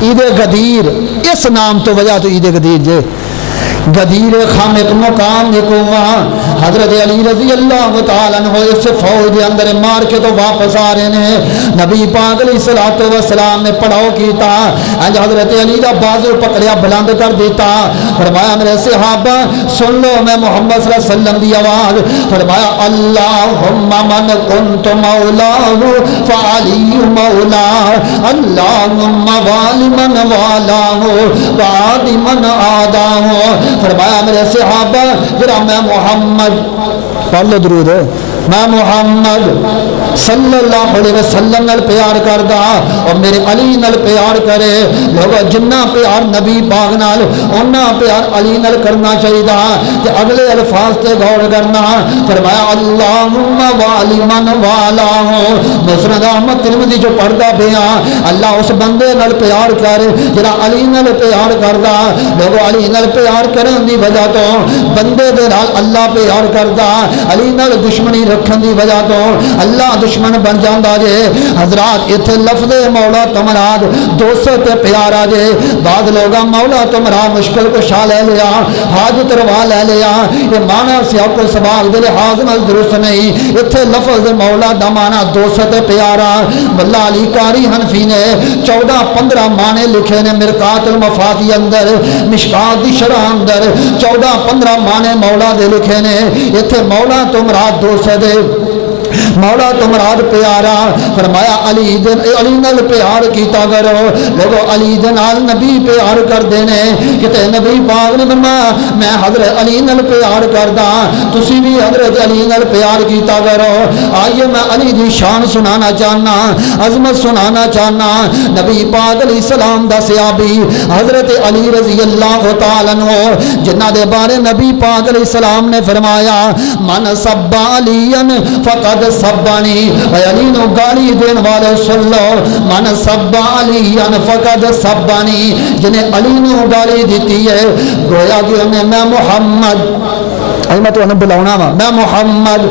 عید غدیر، اس نام تو وجہ تو عید غدیر جے غدیر خم ایک مقام ایک وہاں حضرت علی رضی اللہ تعالیٰ عنہ اس فوج دے اندر مار کے تو واپس آ رہے ہیں۔ نبی پاک علیہ الصلوۃ والسلام نے پڑاؤ کیتا، انج حضرت علی دا بازو پکڑیا بلند کر دیتا، فرمایا میرے صحابہ سن لو میں محمد صلی اللہ علیہ وسلم دی آواز، فرمایا اللہم من کنت مولاہ فعلی مولا، اللہم والی من والاہ وعادی من آداہ۔ فرمایا میرے صحابہ ذرا میں محمد پڑھ لو درود، میں محمد صلی اللہ علیہ وسلم نال پیار کردا اور میرے علی نال پیار کرے۔ لوگ جنہ پیار نبی پاک نال اونا پیار علی نال کرنا چاہیدا تے اگلے الفاظ تے غور کرنا۔ فرمایا اللہم والی من والاہ، مسند احمد ترمذی جو پڑھدا پیا اللہ اس بندے نال پیار کر جڑا علی نال پیار کردا۔ لوگ علی نال پیار کرن دی وجہ تو بندے دے نال اللہ پیار کردا، علی نال دشمنی رکھن دی وجہ تو اللہ دشمن بن جاندا جے۔ حضرات ایتھے لفظ مولا تو مراد دوست تے پیارا جے۔ بعض لوگ مولا تو مراد مشکل کشا لے لیا، حاجت روا لے لیا، یہ معنی سیاق و سباق دے لحاظ نال درست نہیں۔ ایتھے لفظ مولا دا معنی دوست تے پیارا۔ مولا علی قاری حنفی نے 14-15 معنی لکھے نے مرقات المفاتیح اندر، مشکات دی شرح اندر 14-15 معنی مولا دے لکھے نے۔ ایتھے مولا تو مراد دوست دے، مولا تو مراد پیارا۔ فرمایا علی نال پیار کیتا کرو۔ لوگو علی دے نال نبی پیار کر دینے، کتے نبی پاک نے فرمایا میں حضرت علی نال پیار کردا، تسی بھی حضرت علی نال پیار کیتا کرو۔ آئیے میں علی دی شان سنانا چاہنا، عظمت سنانا چاہنا۔ نبی پاک علیہ السلام دا صحابی حضرت علی رضی اللہ تعالیٰ عنہ جنہ دے بارے نبی پاک علیہ السلام نے فرمایا من سب علیاً فقد سبانی، علی نو گالی دین والے سن لو، من سب علیاً فقد سبانی، جنہیں علی نو گالی دیتی ہے گویا کہ میں محمد، میں تو انہیں بلاؤنا میں محمد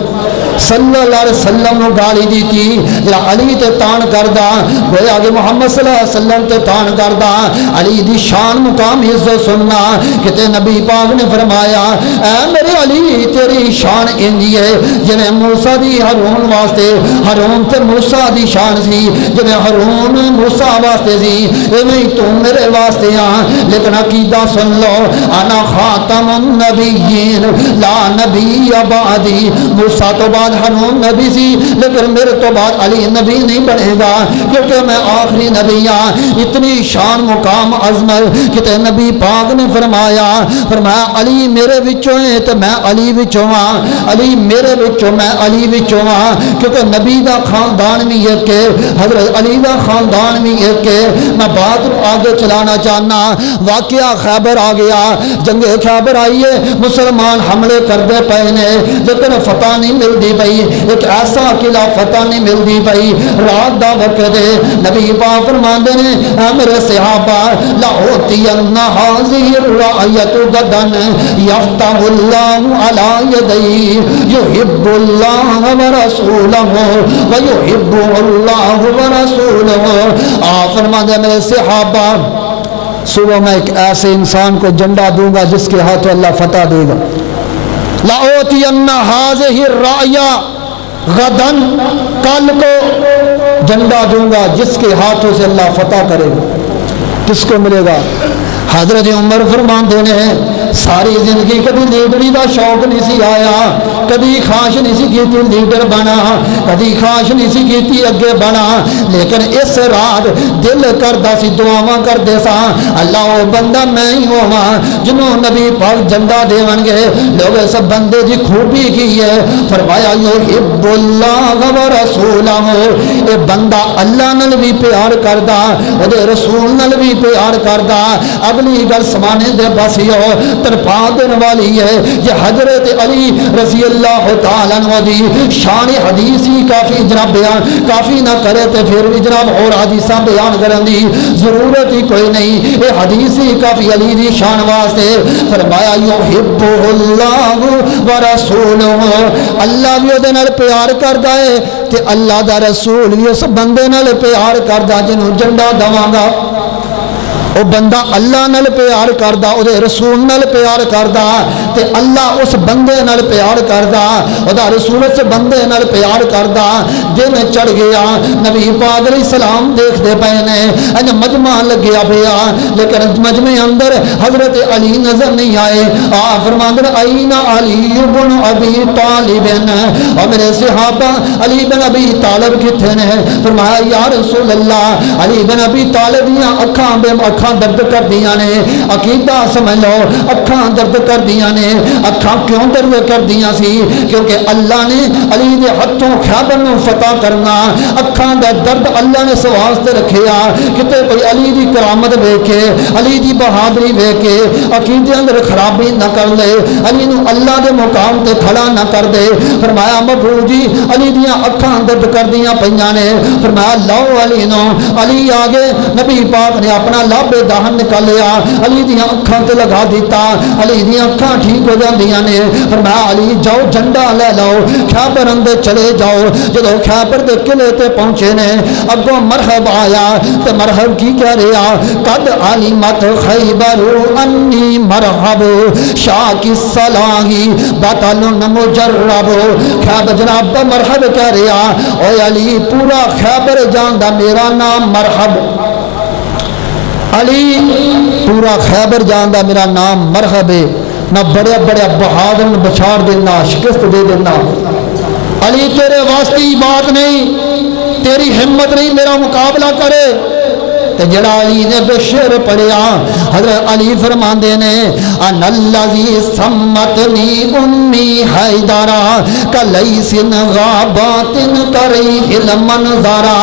صلی اللہ علیہ وسلم نو گالی دیتی، جڑا علی تے تان کردا گویا کہ محمد صلی اللہ علیہ وسلم تے تان کردا۔ علی دی شان مقام عزت سننا کہ نبی پاک نے فرمایا اے میرے علی تیری شان انجی ہے جنہیں موسیٰ دی ہارون واسطے، ہارون تے موسیٰ دی شان سی جنہیں ہارون موسیٰ واسطے سی، ایویں تو میرے واسطے ہاں۔ لیکن عقیدہ سن لو انا خاتم النبیین لا نبی بعدی، موسیٰ تو بعد بعد ہارون نبی سی لیکن میرے تو بعد علی نبی نہیں بنے گا کیونکہ میں آخری نبی ہاں. اتنی شان مقام عظمت کہ نبی پاک نے فرمایا علی میرے وچوں ہے تو میں علی وچوں ہاں, علی میرے وچوں میں علی وچوں ہاں, کیونکہ نبی دا خاندان بھی ایک ہے, حضرت علی دا خاندان بھی ایک ہے. میں بات آگے چلانا چاہنا. واقعہ خیبر آ گیا, جنگ خیبر آئی ہے, مسلمان حملے کردے پے نے لیکن فتح نہیں ملتی پئی, ایک ایسا قلعہ فتح نہیں ملتی پئی. رات دا وقت ہے, نبی پاک فرماندے نے اے میرے صحابہ لأوتین هذه الرایۃ غدا یفتح اللہ علی یدی یحب اللہ ورسولہ ویحب اللہ ورسولہ. آپ فرماندے میرے صحابہ صبح میں ایک ایسے انسان کو جھنڈا دوں گا جس کے ہاتھوں اللہ فتح دے گا. لأوتین هذه الرایۃ غدا, کل کو جھنڈا دوں گا جس کے ہاتھوں سے اللہ فتح کرے گا. کس کو ملے گا؟ حضرت عمر فرماندے نے ساری زندگی کبھی لیڈری دا شوق نہیں سی آیا, کبھی خواہش نہیں سی کیتی لیڈر بنا, کبھی خواہش نہیں سی کیتی اگے بنا, لیکن اس رات دل کردا سی دعاواں کردے سا اللہ او بندہ میں ہی ہوواں جنوں نبی پاک جھنڈا دیون گے. لوگ اس بندے دی خوبی کی ہے, فرمایا یحب اللہ ورسولہ, اے بندہ اللہ نال بھی پیار کردا, او دے رسول نال بھی پیار کردا. اگلی گل سمانے دے پاسیو ترپا دین والی ہے, یہ حضرت علی رضی اللہ تعالیٰ عنہ دی شان حدیثی کافی جناب بیان کافی نہ کرے تے پھر بھی جناب اور حدیثاں بیان کرن دی ضرورت ہی کوئی نہیں. یہ حدیثی کافی علی دی شان واسطے فرمایا یحب اللہ ورسولہ, اللہ بھی دے نال پیار کردا ہے تے اللہ دا رسول بھی اس بندے نال پیار کردا جنوں جھنڈا دواں گا. وہ بندہ اللہ نال پیار کردا, او دے رسول نال پیار کردا تے اللہ اس بندے نال پیار کردا, او دا رسول اس بندے نال پیار کردا. دن چڑھ گیا, نبی پاک علیہ السلام دیکھتے پے نے ان مجمع لگیا پیا, لیکن مجمع اندر حضرت علی نظر نہیں آئے. آپ فرماندے این علی بن ابی طالب, اور میرے صحابہ علی بن ابی طالب کتھے نے؟ فرمایا یا رسول اللہ علی بن ابی طالب دیاں اکھاں بے اکھاں درد کر دیا نے, عقیدہ سمجھ لو اکھاں درد کر دیا نے. اکھاں کیوں درد کر دیا سی؟ کیونکہ اللہ نے علی دے ہتھوں خیبر نو فتح کرنا, اکھاں دا درد اللہ نے سواستے رکھیا کتے کوئی علی دی کرامت ویکھے, علی دی بہادری ویکھے, عقیدے اندر خرابی نہ کر لے, علی نو اللہ دے مقام تے کھڑا نہ کر دے. فرمایا محبوب جی علی دیاں اکھاں درد کر دیاں پئیاں نے. فرمایا لو علی نو, علی آگے نبی پاک نے اپنا لب دہن نکالیا, علی دیاں اکھاں تے لگا دیتا, علی دیاں اکھاں ٹھیک ہو جاندیاں نے. فرمایا علی جاؤ جھنڈا لے لو, خیبر اندر چلے جاؤ. جدو خیبر دے قلعے تے پہنچے نے اگوں مرحب آیا تے مرحب کی کہہ رہا قد علمت خیبر انی مرحب شاہ کی صلاحی بطل مجرب. خیبر جناب مرحب کہہ رہا, اے علی پورا خیبر جاندا میرا نام مرحب, علی پورا خیبر جاندا میرا نام مرحب ہے. نہ بڑے بڑے بہادر بچھاڑ دینا, شکست دے دینا. علی تیرے واسطے بات نہیں, تیری ہمت نہیں میرا مقابلہ کرے. جڑا علی نے بے شعر پڑھیا, حضرت علی فرماندے نے ان الذی سمتنی امی حیدرا کلیس غابات کریہ المنظرا.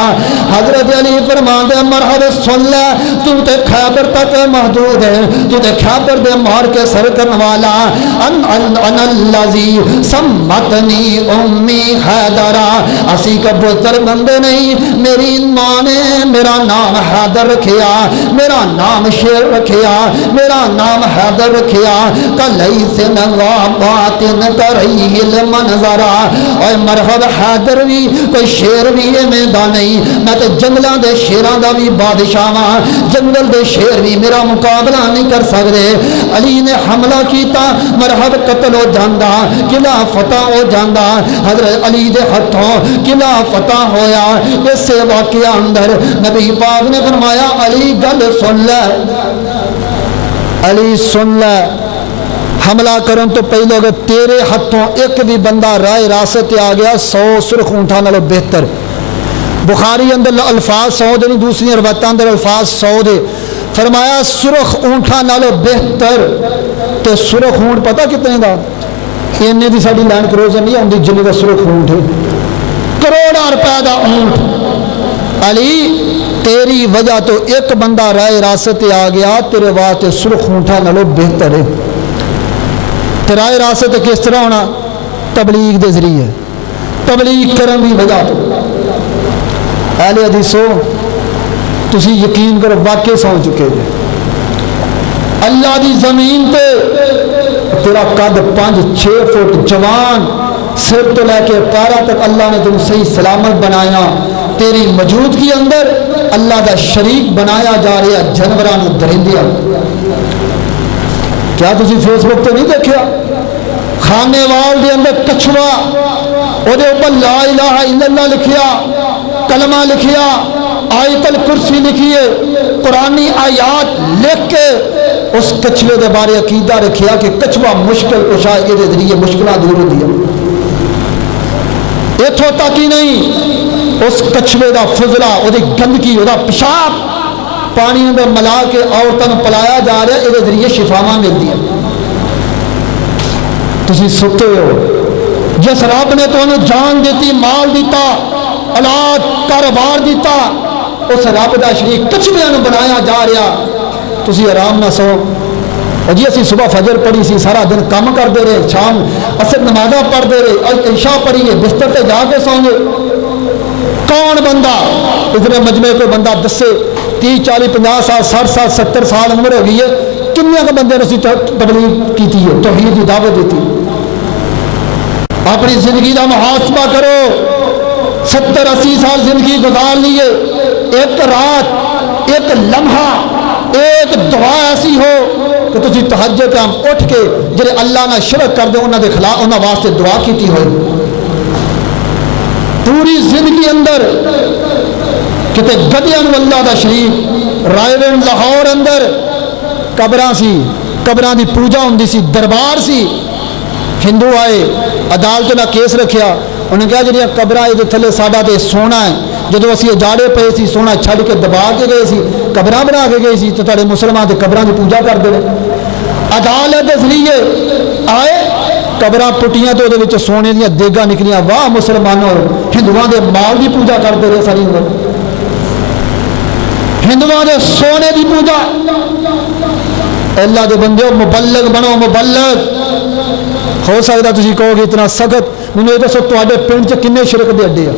حضرت علی فرماندے مرحب سن لے, تو تے خیبر تک محدود ہے, تو تے خیبر دے مار کے سر کرن والا. ان الذی سمتنی امی حیدرا, اسی کبوتر بندے نہیں, میری ماں نے میرا نام حیدر رکھیا, میرا نام شیر رکھیا, میرا نام حیدر رکھیا. کلیس غابات کریہ المنظرا. اے مرحب حیدر بھی کوئی شیر بھی میدان نہیں, میں تے جنگلاں دے شیراں دا بھی بادشاہ ہاں, جنگل دے شیر بھی میرا مقابلہ نہیں کر سکدے. علی نے حملہ کیتا, مرحب قتل ہو جاندا, قلعہ فتح ہو جاندا. حضرت علی دے ہتھوں قلعہ فتح ہویا. اس واقعہ اندر نبی پاک نے فرمایا علی گل سن لے, علی سن لے, حملہ کرن تو پہلو اگر تیرے ہاتھوں ایک بھی بندہ رائے راست آ گیا 100 سرخ اونٹاں نالوں بہتر. بخاری اندر الفاظ 100 دے نہیں, دوسری روایتاں اندر الفاظ 100 دے. فرمایا سرخ اونٹاں نالوں بہتر. تے سرخ اونٹ پتہ کتنے دا؟ اینے دی ساڈی لینڈ کروزر نہیں آندی جنہیں دا سرخ اونٹ ہے, کروڑاں روپے دا اونٹ. علی تیری وجہ تو ایک بندہ رائے راست آ گیا, تیرے واسطے سرخ اونٹاں نالوں بہتر ہے. تے رائے راست کس طرح ہونا؟ تبلیغ دے ذریعے, تبلیغ کرن دی وجہ تو. اہل حدیثو تسی یقین کرو واقعی سو چکے جے. اللہ دی زمین تے تیرا قد 5-6 فٹ جوان, سر تو لے کے پارا تک اللہ نے تم صحیح سلامت بنایا. تیری موجودگی اندر اللہ دا شریک بنایا جا رہا جانوراں درندیاں. کیا تسی فیس بک تے نہیں دیکھیا خانے وال دے اندر کچھوا او دے اوپر لا الہ الا اللہ لکھیا, کلمہ لکھیا, آیت الکرسی لکھیے, قرآنی آیات لکھ کے اس کچھوے دے بارے عقیدہ رکھیا کہ کچھوا مشکل کشا ہے, یہ ذریعے مشکلات دور ہوتی ہیں. اتھوں تک ہی نہیں, اس کچھوے دا فضلہ, او دی گندگی, او دا پیشاب پانی اندر ملا کے عورتوں پلایا جا رہا ہے, یہ ذریعے شفاواں ملتی ہیں. تسی ستے ہو جس رب نے تو انہوں جان دیتی, مال دیتا, اولاد, کاروبار دیتا, اس رب دا شریک کچھویاں نوں بنایا جا رہا. تسی آرام نہ سو. اور جی اسی صبح فجر پڑھی سی, سارا دن کام کرتے رہے, شام عصر نمازاں پڑھتے رہے, عشاء پڑھیے, بستر تے جا کے سوئیں گے. کون بندہ اتنے مجمع کو بندہ دسے 30-40-50 سال 60 سال 70 سال عمر ہو گئی ہے, کنیا کے بندے نے تبلیغ کی ہے, توحید کی دعوت دیتی. اپنی زندگی کا محاسبہ کرو. 70-80 سال زندگی گزار لیے, ایک رات, ایک لمحہ, ایک دعا ایسی ہو کہ تسی تہجد تے اٹھ کے جڑے اللہ نہ شرک کر دے انہاں دے خلاف انہاں واسطے دعا کیتی ہوئی. پوری زندگی اندر کتے گدیاں نوں اللہ دا شریک. رائے لاہور اندر قبراں سی, قبراں دی پوجا ہوندی سی, دربار سی. ہندو آئے, عدالت نہ کیس رکھیا, انہیں کہا جڑیاں قبراں دے تھلے ساڈا تے سونا ہے, جدو اسی اجاڑے پے سی سونا چھڈ کے دبا کے گئے سی, قبراں بنا کے گئے سی, تو تھوڑے مسلمان تے قبراں دی پوجا کرتے ہیں. عدالت دے ذریعے آئے, قبراں پٹیاں تو دے وچ سونے دیاں دیگاں نکلیاں. واہ مسلمانوں, ہندوؤں دے مال دی پوجا کرتے رہے ساری عمر, ہندوؤں دے سونے دی پوجا. اللہ دے بندیو مبلغ بنو, مبلغ. ہو سکتا تسی کہو گے اتنا سخت, مجھے یہ دسو تواڈے پنڈ چ کنے شرک دے اڈے ہیں؟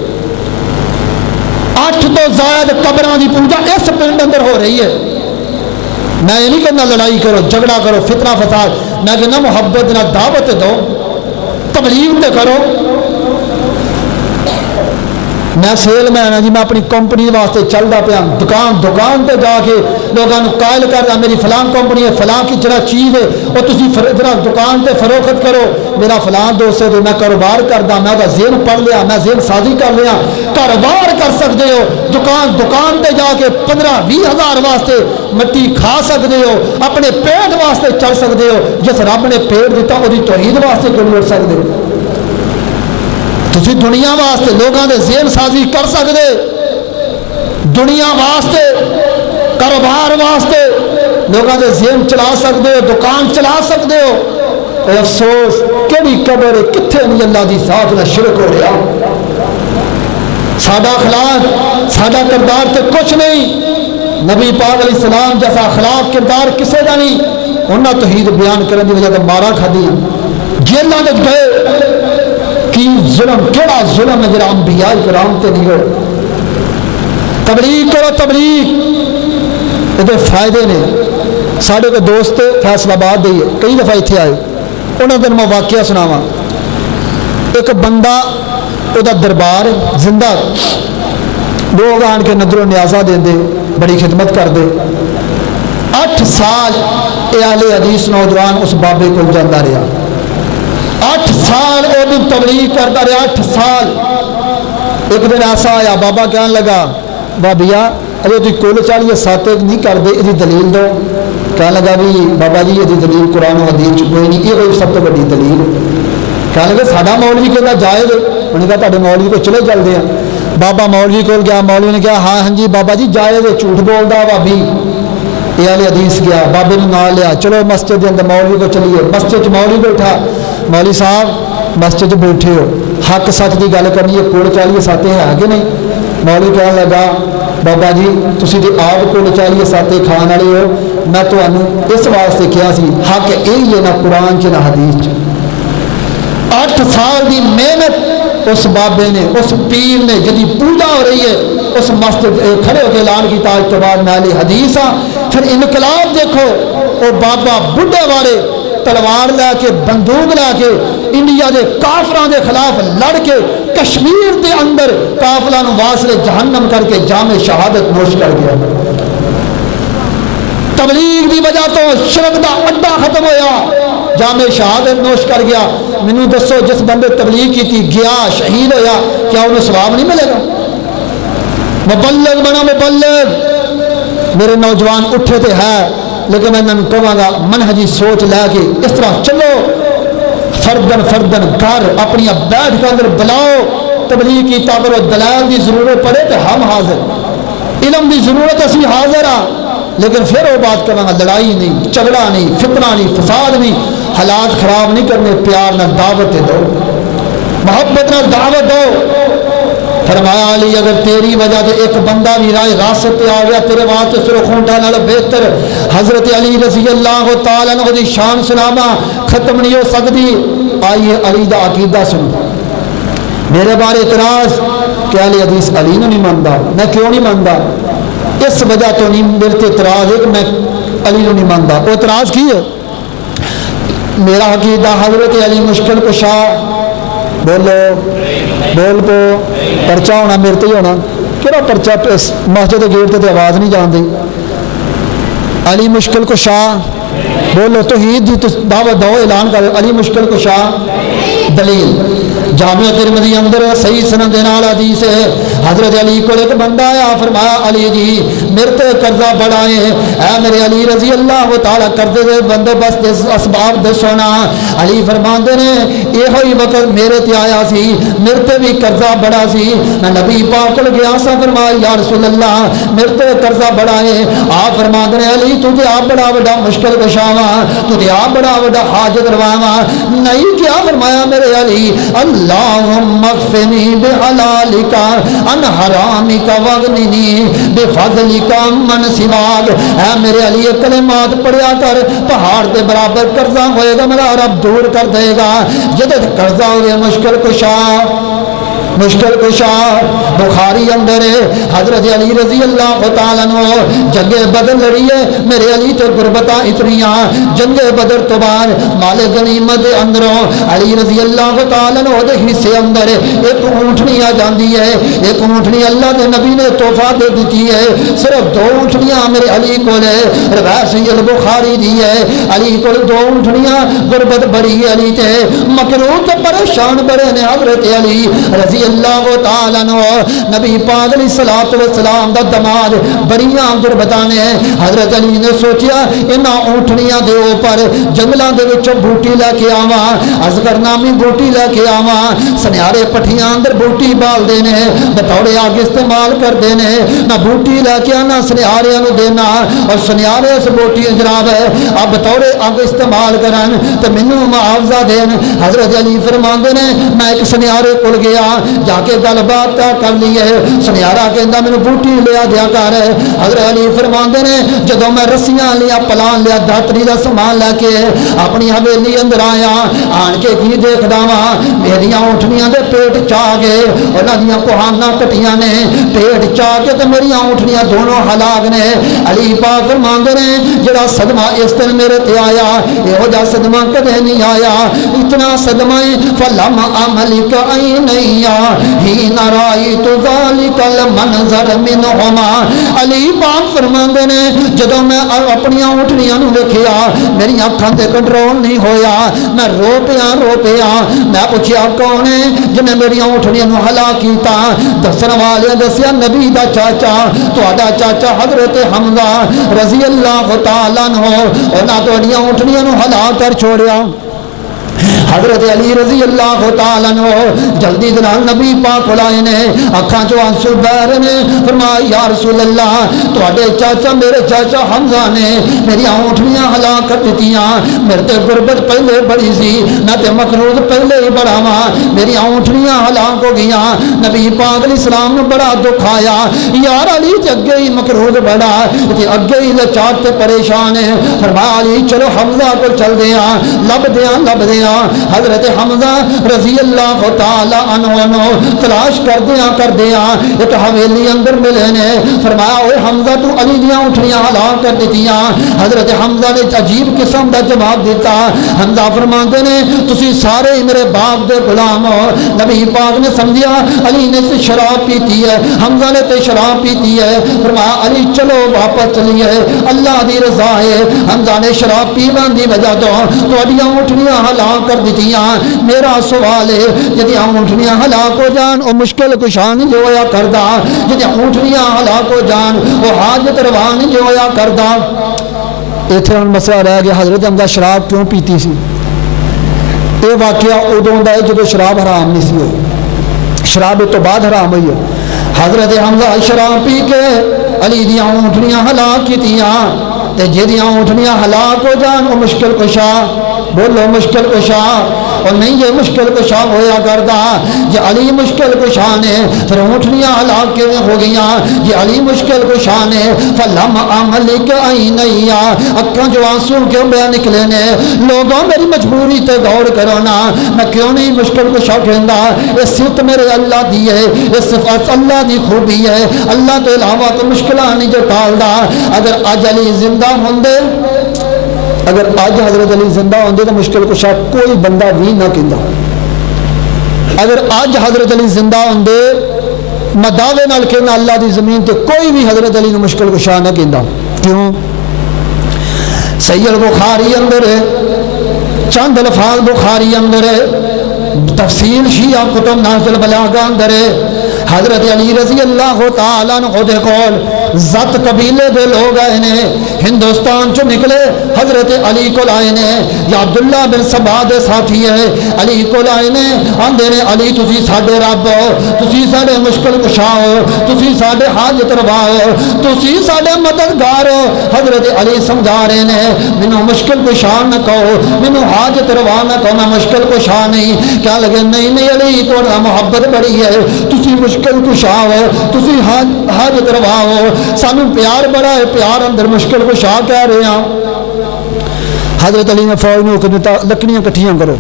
8 تو زائد قبراں دی پوجا اس پنڈ اندر ہو رہی ہے. میں یہ نہیں کہنا لڑائی کرو, جھگڑا کرو, فتنہ فساد. میں کہنا محبت نہ دعوت دو, تبلیغ تے کرو. میں سیل مین ہاں جی, میں اپنی کمپنی واسطے چلتا پیا, دکان تے جا کے لوگوں قائل کر رہا میری فلاں کمپنی ہے, فلاں کی جڑا چیز ہے وہ تسی ذرا دکان تے فروخت کرو. میرا فلاں دوست ہے, میں کاروبار کردا, میں وہ ذہن پڑھ لیا, میں ذہن سازی کر لیا. کاروبار کر سکتے ہو, دکان تے جا کے 15-20 ہزار واسطے مٹی کھا سکتے ہو, اپنے پیٹ واسطے چل سکتے ہو. جس رب نے پیٹ دیتا وہ توحید واسطے کیوں لڑ سکتے ہو؟ تسی دنیا واسطے لوگوں دے ذہن سازی کر سکتے, دنیا واسطے, کاروبار واسطے لوگوں دے ذہن چلا سکتے ہو, دکان چلا سکتے ہو. اے افسوس کیڑی قبر ہے, کتھے نہیں اللہ دی ذات نہ شرک ہو رہا. ساڈا اخلاق, ساڈا کردار تے کچھ نہیں. نبی پاک علیہ السلام جیسا اخلاق کردار کسے دا نہیں. انہاں توحید بیان کرن دی وجہ تے مارا کھدیاں, جیلاں وچ گئے. کی ظلم, کیڑا ظلم ہے جڑا انبیاء کرام تے نہیں ہو. تبلیغ کرو, تبلیغ دے فائدے نے. ساڈے کو دوست فیصل آباد دے کئی دفعہ اتنے آئے, انہوں نے میں واقعہ سناواں. ایک بندہ وہ دربار زندہ, لوگ آن کے نظر و نیازہ دیں دے, بڑی خدمت کر دے. 8 سال اہل حدیث نوجوان اس بابے کو جانا رہا. 8 سال وہ تبلیغ کرتا رہا, 8 سال. ایک دن ایسا آیا, بابا کہنے لگا بابیا اجے تھی کل 40 7 نہیں کر دے, یہ دلیل دو. کہنے لگا بھی بابا جی یہ دلیل قرآن و حدیث کوئی نہیں، یہ کوئی سب تو بڑی دلیل کہنے لگا ساڈا مولوی کہنا جائز، انہوں نے کہا تھوڑے مولوی کو چلے چلتے ہیں۔ بابا مولوی کو گیا، مولوی نے کہا ہاں جی بابا جی جائز، جھوٹ بولتا بھابی، یہ والے حدیث گیا، بابے نے نال لیا، چلو مسجد کے اندر مولوی کو چلیے، مسجد مولوی بیٹھا، مولوی صاحب مسجد بیٹھے ہو، حق سچ کی گل کرنی ہے، کوڑ چالیے ساتے ہے کہ نہیں؟ مولوی کہنے لگا بابا جی تسی تے آپ کوڑ چالیے ساتے کھان والے ہو، میں تمہیں اس واسطے کیا سی حق یہی ہے نہ قرآن چ نہ حدیث چ۔ 8 سال کی محنت اس بابے نے، اس پیر نے جدی پوجا ہو رہی ہے اس مسجد کھڑے ہو کے اعلان کیا آج تو بعد میں اہل حدیث ہاں۔ پھر انقلاب دیکھو، وہ بابا بڈھے والے تلوار لے کے بندوق لے کے انڈیا دے کافران دے خلاف لڑ کے کشمیر دے اندر کافران واصل جہنم کر کے جام شہادت نوش کر گیا۔ تبلیغ دی وجہ تو شرک دا اڈا ختم ہویا، جامع شہادت نوش کر گیا۔ مینوں دسو جس بندے تبلیغ کی تھی گیا شہید ہویا، کیا انہیں ثواب نہیں ملے گا؟ مبلغ بنا مبلغ، میرے نوجوان اٹھے تھے ہے، لیکن میں انہوں کہوں گا منہجی سوچ لے کے اس طرح چلو، فردن فردن گھر اپنی بیٹھ کے اندر بلاؤ، تبلیغ کی کرو، دلائل دی ضرورت پڑے تو ہم حاضر، علم دی ضرورت اسی حاضر ہاں، لیکن پھر وہ بات کروں گا لڑائی نہیں، جھگڑا نہیں، فتنہ نہیں، فساد نہیں، حالات خراب نہیں کرنے، پیار نہ دعوت دو، محبت نہ دعوت دو۔ فرمایا علی اگر تیری وجہ سے ایک بندہ بھی رائے راست پہ آ گیا تیرے واسطے سر خونٹا نال بہتر۔ حضرت علی رضی اللہ تعالیٰ عنہ دی شان سناما ختم نہیں ہو سکتی۔ آئیے علی دا عقیدہ سنو۔ میرے بارے اعتراض کہ اہل حدیث علی نے نہیں مانتا، میں کیوں نہیں مانتا؟ اس وجہ تو نہیں، میرے اعتراض ہے کہ میں علی نے نہیں مانتا۔ وہ اعتراض کی ہے میرا عقیدہ حضرت علی مشکل کشا، بولو بول پو، پرچہ ہونا میرے تے ہونا، کہڑا پرچہ مسجد گیٹ تے آواز نہیں جان دی؟ علی مشکل کشا، بولو توحید دی دعوت دو، اعلان کرو علی مشکل کشا۔ دلیل جامعہ ترمذی اندر صحیح سند نال حدیث ہے، حضرت علی کو ایک بندہ آیا، فرمایا علی جی میرے تے قرضہ بڑا ہے، اے میرے علی رضی اللہ تعالی قرضے دے بندوبست دے اسباب دسو نا۔ علی فرماندے نے یہ ہوئی وقت میرے تے آیا سی، میرے تے بھی قرضہ بڑا سی، میں نبی پاک کول گیا سا، فرمایا یا رسول اللہ میرے تے قرضہ بڑا ہے۔ آپ فرماندے نے علی تجھے آپ بڑا بڑا مشکل کشاواں، تجھے آپ بڑا بڑا حاجت رواواں، نہیں کیا؟ فرمایا میرے علی اللہم اغفنی بحلالک ان حرامک واغننی بفضلک من سواک۔ اے میرے علی کلمات پڑھیا کر، پہاڑ کے برابر قرضہ ہوئے گا میرا رب دور کر دے گا۔ جد قرضہ ہوئے مشکل کشا، مشکل کشا بخاری اندر حضرت علی رضی اللہ تعالیٰ عنہ جنگ بدر لڑی ہے، میرے علی تو غربتاں اتنیاں، جنگ بدر تو بعد مال غنیمت اندروں علی رضی اللہ تعالیٰ عنہ دے حصے اندر ایک اونٹنی آ جاندی ہے، ایک اونٹنی اللہ دے نبی نے تحفہ دے دیتی ہے، صرف 2 اونٹنیاں میرے علی کو لے، روایت صحیح البخاری دی ہے، علی کو 2 اونٹنیاں، غربت بڑی علی تے، مکروہ پریشان بڑے نے حضرت علی رضی اللہ تعالیٰ عنہ، نبی پاک علیہ الصلوۃ والسلام دا دماد بڑیاں غربتاں نے۔ حضرت علی نے سوچیا انہاں اونٹنیاں دے اوپر جنگلاں دے وچوں بوٹی لے کے آواں، ازغر نامی بوٹی لے کے آواں، سنیارے پٹھیاں اندر بوٹی بال دے نے، بطور اگ استعمال کر دے نے، نہ بوٹی لے کے آنا سنیاریاں نو دینا، اور سنیارے اس بوٹی جناب ہے اب بطور اگ استعمال کرن تے مینوں معاوضہ دین۔ حضرت علی فرماندے نے میں ایک سنیارے کول گیا، جا کے گل بات کر لی ہے، سنیارا کہندا مینوں بوٹی لیا دیا کر۔ حضرت علی فرماندے نے جدوں میں رسیاں لیا، پلان لیا، داتری دا سامان لے کے اپنی حویلی اندر آیا، آن کے کی دیکھدا وا میریاں اونٹنیاں دے پیٹ چا گئے، انہاں دیاں کوہاناں کٹیاں نے، پیٹ چا کے تے میریاں اونٹنیاں دونوں ہلاک نے۔ علی پاک فرماندے نے جڑا صدمہ اس دن میرے تے آیا یہو جا صدمہ کدے نہیں آیا، اتنا صدمہ فلم عملک عینیا حين رأيت ذلك المنظر منهما. علی پاک فرماندے نے جدوں میں اپنی اونٹنیاں نو ویکھیا میری اکھاں تے کنٹرول نہیں ہویا, میں رو پیا. میں پوچھیا کون ہے جنہیں میری اونٹنیاں نو ہلاک کیتا؟ دسن والے دسیا نبی دا چاچا, تہاڈا چاچا حضرت حمزہ رضی اللہ تعالیٰ عنہ, انہاں تہاڈیاں اونٹنیاں نو ہلاک کر چھوڑیا. حضرت علی رضی اللہ تعالیٰ عنہ جلدی دنال نبی پاک بلائے نے, اکھاں چو آنسو بہر نے. فرمایا یا رسول اللہ تواڈے چاچا میرے چاچا حمزہ نے میری اونٹنیاں ہلاک کر دتیاں. میرے تے غربت پہلے بڑی سی, میں تے مقروض پہلے ہی بڑا وا, میری اونٹنیاں ہلاک ہو گئیاں. نبی پاک علیہ السلام نو بڑا دکھ آیا. یار علی تے اگے ہی مقروض بڑا تے اگے ہی لاچار تے پریشان ہے. فرمایا علی چلو حمزہ کو چل دیاں, لب دیاں. حضرت حمزہ رضی اللہ تعالیٰ عنہ تلاش کر دیا ایک حویلی اندر ملے نے. فرمایا اوے حمزہ تو علی دیاں اونٹنیاں ہلاک کر دتیاں. حضرت حمزہ نے عجیب قسم دا جواب دیتا. حمزہ فرماندے نے تسی سارے ہی میرے باپ دے غلام ہو. نبی پاک نے سمجھیا علی نے تے شراب پیتی ہے, حمزہ نے تے شراب پیتی ہے. فرمایا علی چلو واپس چلیے, اللہ دی رضا ہے. حمزہ نے شراب پیون دی وجہ تو تہاڈیاں اونٹنیاں ہلاک کر دتیاں. میرا سوال ہے جدی اونٹنیاں ہلاک ہو جان او مشکل کشا نہیں جو ہویا کردا, جدی اونٹنیاں ہلاک ہو جان او حاجت روا نہیں جو ہویا کردا. ایتھے ہن مسئلہ رہ گیا حضرت حمزہ شراب کیوں پیتی سی. یہ واقعہ ادوں دا ہے جدو شراب حرام نہیں سی ہوئی, شراب تو بعد حرام ہوئی ہے. حضرت حمزہ شراب پی کے علی دیاں اونٹنیاں ہلاک کیتیاں تے جدیاں اونٹنیاں ہلاک ہو جان او مشکل کشا, بولو مشکل کشا. اور نہیں یہ مشکل کشا ہویا کردا, یہ علی مشکل کشا نے پھر اونٹنیاں ہلاک کے ہو گئیاں. یہ علی مشکل کشا نے فلم عملک عینیا, اکھاں جو آنسو کیوں بے نکلے نے. لوگوں میری مجبوری تے غور کرو نا, میں کیوں نہیں مشکل کشا کہندا. یہ صفت میرے اللہ دی ہے, یہ صفت اللہ دی خوبی ہے. اللہ تو علاوہ تو مشکلاں نہیں جو ٹالدا. اگر اج علی زندہ ہوندے, اگر آج حضرت علی زندہ ہوندے تو مشکل کشا کوئی بندہ بھی نہ کہندا. اگر آج حضرت علی زندہ ہوندے میں دعوے نال کہنا اللہ دی زمین تے کوئی بھی حضرت علی نو مشکل کشا نہ کہندا. کیوں؟ صحیح البخاری اندر چند الفاظ بخاری اندر تفصیل شیعہ کتب نازل بلاغہ اندر حضرت علی رضی اللہ تعالیٰ عنہ دے کول زت قبیلے دے لوگ آئے نے, ہندوستان چو نکلے حضرت علی کو لائے نے. یا عبداللہ بن سبا دے ساتھی ہے, علی کو لائے نے. آندے نے علی تسی ساڈے رب ہو, تسی ساڈے مشکل کشا ہو, تسی ساڈے حاجت روا ہو, تسی ساڈے مددگار ہو. حضرت علی سمجھا رہے نے مینوں مشکل کشا نہ کہو, مینوں حاجت روا نہ کہو, میں مشکل کشا نہیں. کیا لگے نہیں علی تو محبت بڑی ہے, تسی مشکل کشا ہو, تسی حاجت روا ہو, سانو پیار بڑا ہے, پیار اندر مشکل کشا کہہ رہے ہیں. حضرت علی نے فوج نے حکم دیتا لکڑیاں کٹھیاں کرو.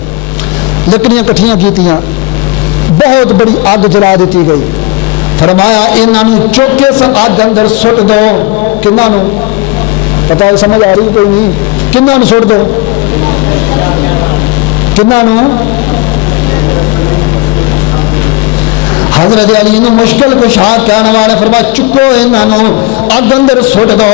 لکڑیاں کٹھیاں کیتیاں, بہت بڑی اگ جلا دیتی گئی. فرمایا انہاں نوں چک کے اگ اندر سٹ دو. کنہاں نوں پتہ ہے, سمجھ آ رہی کوئی نہیں, کنہاں نوں سٹ دو, کنہاں نوں. حضرت علی نے مشکل کشا کہنے والے فرمایا چکو انہاں نوں اگ اندر سٹ دو.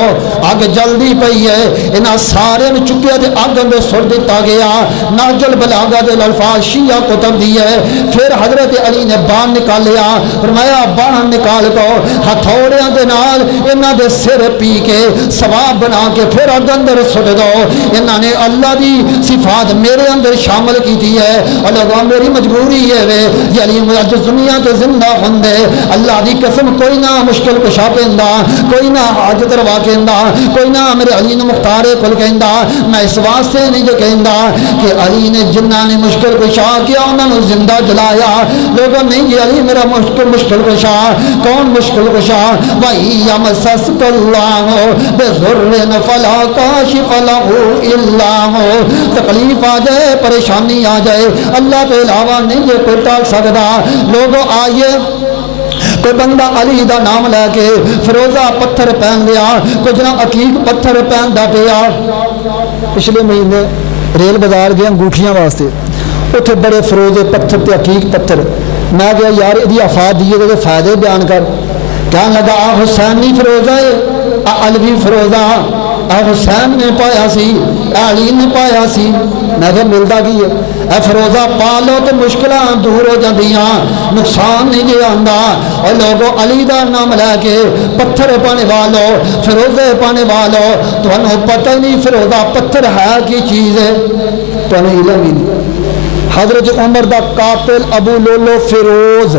اگ جلدی پئی ہے, انہاں سارے نوں چکیا تے اگ اندر سٹ دتا گیا. ناجل بلاغہ دے الفاظ شیعہ کتب دی ہے. پھر حضرت علی نے بان نکالیا, فرمایا بان نکال کو ہتھوڑیاں دے نال انہاں دے سر پی کے ثواب بنا کے پھر اگ اندر سٹ دو. انہاں نے اللہ دی صفات میرے اندر شامل کیتی ہے. اللہ میری مجبوری ہے وے یہ علی اج دنیا تے زندہ ہوندے اللہ دی قسم کوئی نہ مشکل کشا کہندا, کوئی نہ حاجت روا کہندا, کوئی نہ میرے علی نے مختار کل کہندا. میں اس واسطے نہیں جو کہندا کہ علی نے جنہاں نے مشکل کشا کیا انہاں نے زندہ جلایا. لوگوں نہیں جی علی میرا مشکل کشا. کون مشکل کشا؟ وَإِن يَمْسَسْكَ اللَّهُ بِضُرٍّ فَلَا كَاشِفَ لَهُ إِلَّا هُوَ. تکلیف آ جائے, پریشانی آ جائے, اللہ کے علاوہ نہیں یہ کوئی ٹال سکتا. لوگوں آئیے کوئی بندہ علی دا نام لے کے فروزہ پتھر پہن لیا, کوئی جناب عقیق پتھر پہن دا پیا. پچھلے مہینے ریل بازار گئے انگوٹھیاں واسطے, اتنے بڑے فروزے پتھر تے عقیق پتھر. میں کہا یار یہ افادیت کے فائدے بیان کر. کہنے لگا آ حسین نہیں فروزہ ہے، آ علوی فروزہ، آ حسین نے پایا سی، آ علی نے پایا سی. میں کہا ملتا کی ہے؟ اے فروزہ پا لو تو مشکلاں دور ہو جاندیاں، نقصان نہیں جی آندا. اور لوگوں علی دا نام لے کے پتھر پانے والو، فروزے پانے والو، تمہیں پتہ ہی نہیں فروزہ پتھر ہے کی چیز ہے، تمہیں علم ہی نہیں. حضرت عمر دا قاتل ابو لولو فیروز،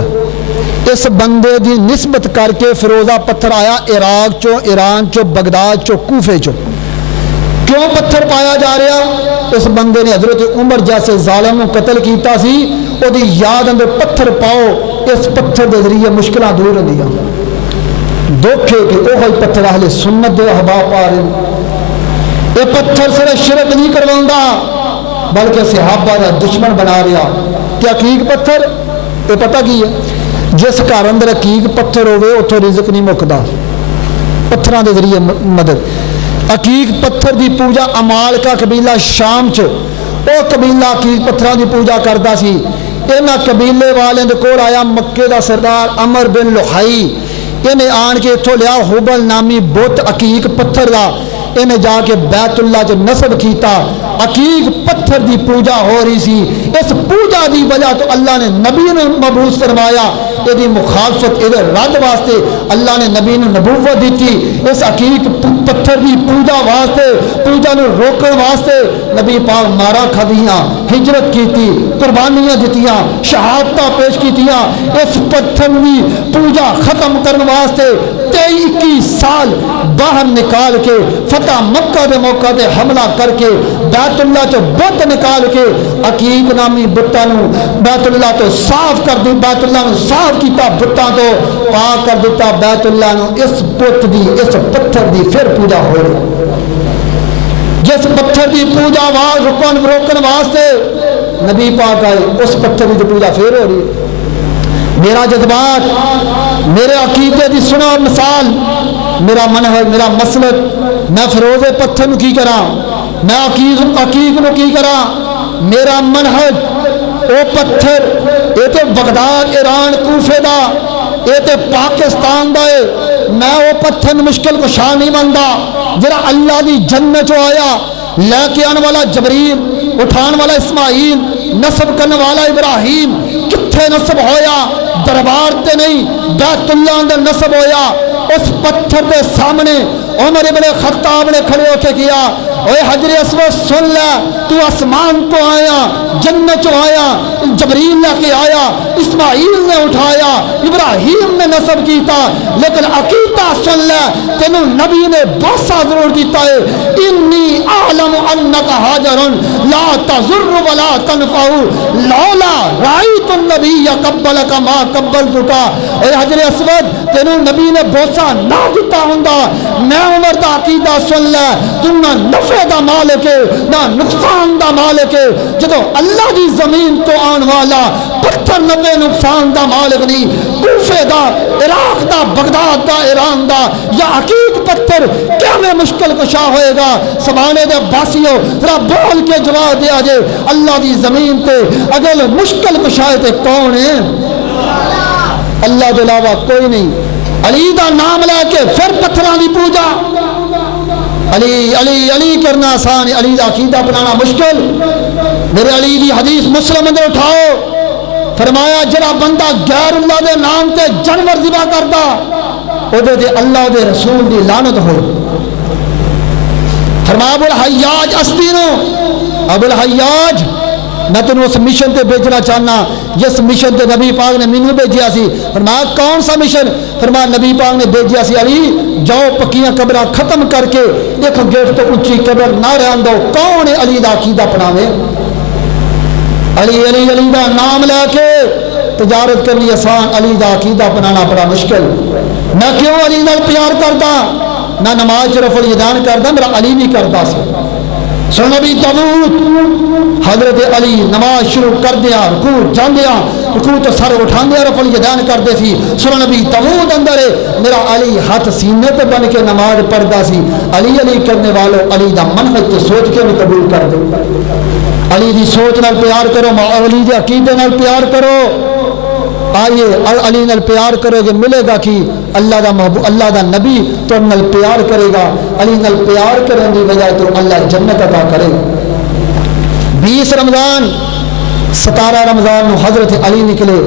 اس بندے دی نسبت کر کے فیروزہ پتھر آیا عراق چو، ایران چو، بغداد چو، کوفے چو. کیوں پتھر پایا جا رہا؟ اس بندے نے حضرت عمر جیسے ظالم قتل کیتا سی، او دی یاد اندر پتھر پاؤ، اس پتھر دے ذریعے مشکلہ دور ہوں دیا. دکھے کہ اوہی پتھر اہل سنت دے احباب پا رہے ہیں. یہ پتھر صرف شرک نہیں کرواؤندا بلکہ صحابہ دا دشمن بنا رہا. کہ عقیق پتھر یہ پتہ کی ہے؟ جس گھر اندر عقیق پتھر ہوئے اتوں رزق نہیں مکدا، پتھراں دے ذریعے مدد. عقیق پتھر دی پوجا امال کا قبیلہ شام چ، او قبیلہ عقیق پتھراں دی پوجا کردا سی. انہاں قبیلے والے دے کول آیا مکے دا سردار عمر بن لحائی، انہیں آن کے اتھوں لیا حبل نامی بت عقیق پتھر دا. انہیں جا کے بیت اللہ جو نصب کیتا. عقیق پتھر دی پوجا ہو رہی سی. اس پوجا دی وجہ تو اللہ نے نبی نے مبعوث فرمایا. یہ مخالفت یہ رد واسطے اللہ نے نبی نے نبوت دیتی. اس عقیق پتھر دی پوجا واسطے، پوجا نو روکن واسطے نبی پاک مارا کھدیاں، ہجرت کیتی، قربانیاں دتیاں، شہادتاں پیش کیتیاں. اس پتھر دی پوجا ختم کرنے واسطے 23 سال باہر نکال کے فتح مکہ دے موقع دے حملہ کر کے بیت اللہ چو بت نکال کے عقیق نامی بتاں نو بیت اللہ تو صاف کر دی، بیت اللہ نو صاف کیتا، بتاں تو پاک کر دیتا. بیت اللہ نو اس بت دی اس پتھر دی پھر پوجا ہو رہی. جس پتھر دی پوجا روکن واسطے نبی پاک آئے، اس پتھر دی پوجا پھر ہو رہی. میرا جذبات، میرے عقیدے دی سنو مثال، میرا منہج، میرا مسلک، میں فروز پتھر نو کی کراں، میں عقیق نو کی کراں. میرا منہج او پتھر اے تے بغداد ایران کوفے دا، اے تے پاکستان دا ہے. میں او پتھر مشکل کشا نہیں بندا جڑا اللہ دی جنت چ آیا، لے کے آنے والا جبریل، اٹھان والا اسماعیل، نصب کرنے والا ابراہیم. کتھے نصب ہویا؟ دربار تے نہیں، بیت اللہ اندر نصب ہویا. اس پتھر دے سامنے عمر ابن خطاب نے کھڑے ہو کے کیا، اے حجر اسود سن لے، تو آسمان تو آیا، جنت چ آیا، جبریل لے کے آیا، اسماعیل نے اٹھایا، ابراہیم نے نصب کیتا، لیکن عقیدہ سن لے، تینوں نبی نے بوسہ ضرور دیتا ہے. انی اعلم انک حاجر لا تضر ولا تنفع لولا رأیت النبی قبلک ما قبلتک. اے حجر اسود تینوں نبی نے بوسہ نہ دیتا ہوندا، میں عمر دا عقیدہ سن لے، تو نہ نفع دا مالک ہے نہ نقصان دا مالک ہے. جدو اللہ دی زمین تو آن والا پتھر نبے نقصان دا مالک نہیں. کوفے دا، عراق دا، بغداد دا، ایران دا یا عقیق پتھر کیا میں مشکل کشا ہوئے گا؟ سبانے دے باسیوں ذرا بول کے جواب دیا جائے، اللہ دی زمین تے اگر مشکل کشائے تے کون ہے؟ اللہ کے علاوہ کوئی نہیں. علی دا نام لے کے پھر پتھراں دی پوجا. علی علی علی کرنا آسان، علی دا عقیدہ بنانا مشکل. میرے علی دی حدیث مسلم اندر اٹھاؤ، فرمایا جڑا بندہ غیر اللہ دے نام تے جانور ذبح کردا او دے اللہ دے رسول دی لعنت ہو. فرمایا ابو الحیاج استینو، ابو الحیاج میں تینوں اس مشن تے بھیجنا چاہنا جس مشن تے نبی پاک نے مینوں بھیجیا سی. فرمایا کون سا مشن؟ فرمایا نبی پاک نے بھیجیا سی علی جاؤ پکیاں قبراں ختم کر کے ایک گیٹ تو اونچی قبر نہ رہن دو. کون ہے علی دا عقیدہ اپناوے؟ علی علی علی دا نام لے کے تجارت کرنی آسان، علی دا عقیدہ اپنانا بڑا مشکل. میں کیوں علی نال پیار کردا؟ نہ نماز رفع الیدین کردا، میرا علی نہیں کردا سی. سن نبی داؤد حضرت علی نماز شروع کر دیا، رکوع جاندیا، رکوع تو سر اٹھاندیا رفع الیدین کردے سی. سن نبی داؤد اندر میرا علی ہاتھ سینے پہ بن کے نماز پڑھدا سی. علی علی کرنے والوں علی دا منہج تے سوچ کے بھی قبول کر دو. علی دی سوچ نال پیار کرو، علی دے عقیدے نال پیار کرو. آئیے علی نال پیار کرو گے ملے گا کہ اللہ دا محبوب، اللہ دا نبی تو نال پیار کرے گا. علی نال پیار کرنے کی وجہ تو اللہ جنت عطا کرے. 20 رمضان 17 رمضان نو حضرت علی نکلے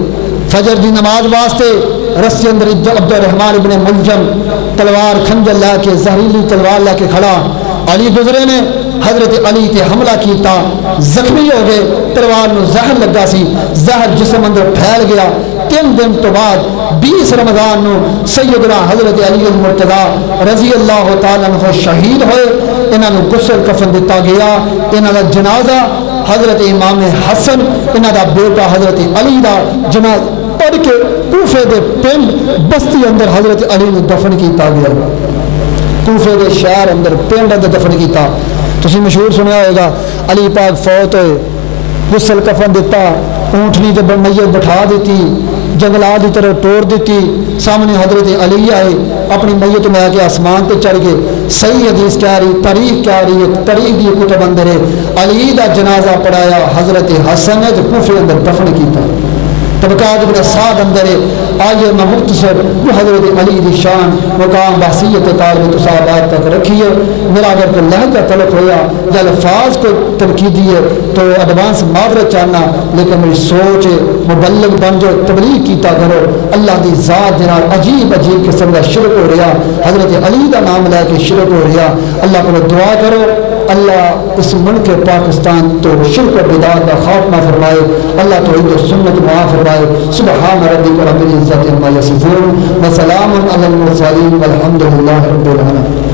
فجر دی نماز واسطے. رسی اندر عبد الرحمن ابن ملجم تلوار خنجر لا کے، زہریلی تلوار لا کے کھڑا. علی گزرے نے حضرت علی تے حملہ کیتا، زخمی ہو گئے. تلوار نو زہر لگا سی، زہر جسم اندر پھیل گیا. 3 دن تو بعد 20 رمضان نو سیدنا حضرت علی المرتضی رضی اللہ تعالی عنہ شہید ہوئے. انہاں نو غسل کفن دتا گیا. انہاں دا جنازہ حضرت امام حسن انہاں دا بیٹا حضرت علی دا جنازہ پڑھ کے کوفے دے پنڈ بستی اندر حضرت علی نو دفن کیتا گیا. کوفے دے شہر اندر پنڈ اندر دفن کیتا. تسی مشہور سنیا ہوگا علی پاک فوت ہوئے، غسل کفن دیتا، اونٹنی تے میت بٹھا دیتی، جنگلات کی طرح توڑ دیتی. سامنے حضرت علی آئے، اپنی میت میں آ کے آسمان پہ چڑھ گئے. صحیح حدیث کیا رہی، تاریخ کیا رہی ہے، تاریخ دی کتب اندر ہے علی دا جنازہ پڑھایا حضرت حسن نے کوفے اندر دفن کیتا. طبقات ابن سعد اندر ہے. آئیے میں مختصر حضرت علی دی شان مقام بحثیت طالب تصابات تک رکھیے. میرا اگر کوئی لہجہ طلب ہویا یا الفاظ کو تنقیدی ہے تو ایڈوانس معذرت چاہنا، لیکن میری سوچ ہے مبلغ بن جو تبلیغ کیتا کرو. اللہ دی ذات دے نال عجیب عجیب قسم کا شرک ہو رہا، حضرت علی دا نام لے کے شرک ہو رہا. اللہ کو دعا کرو اللہ اس ملک پاکستان تو شرک و بدعت کا خاتمہ فرمائے. اللہ توحید و سنت معاف فرمائے. سبحان ربک رب العزت عما یصفون وسلام علی المرسلین والحمد للہ رب العالمین.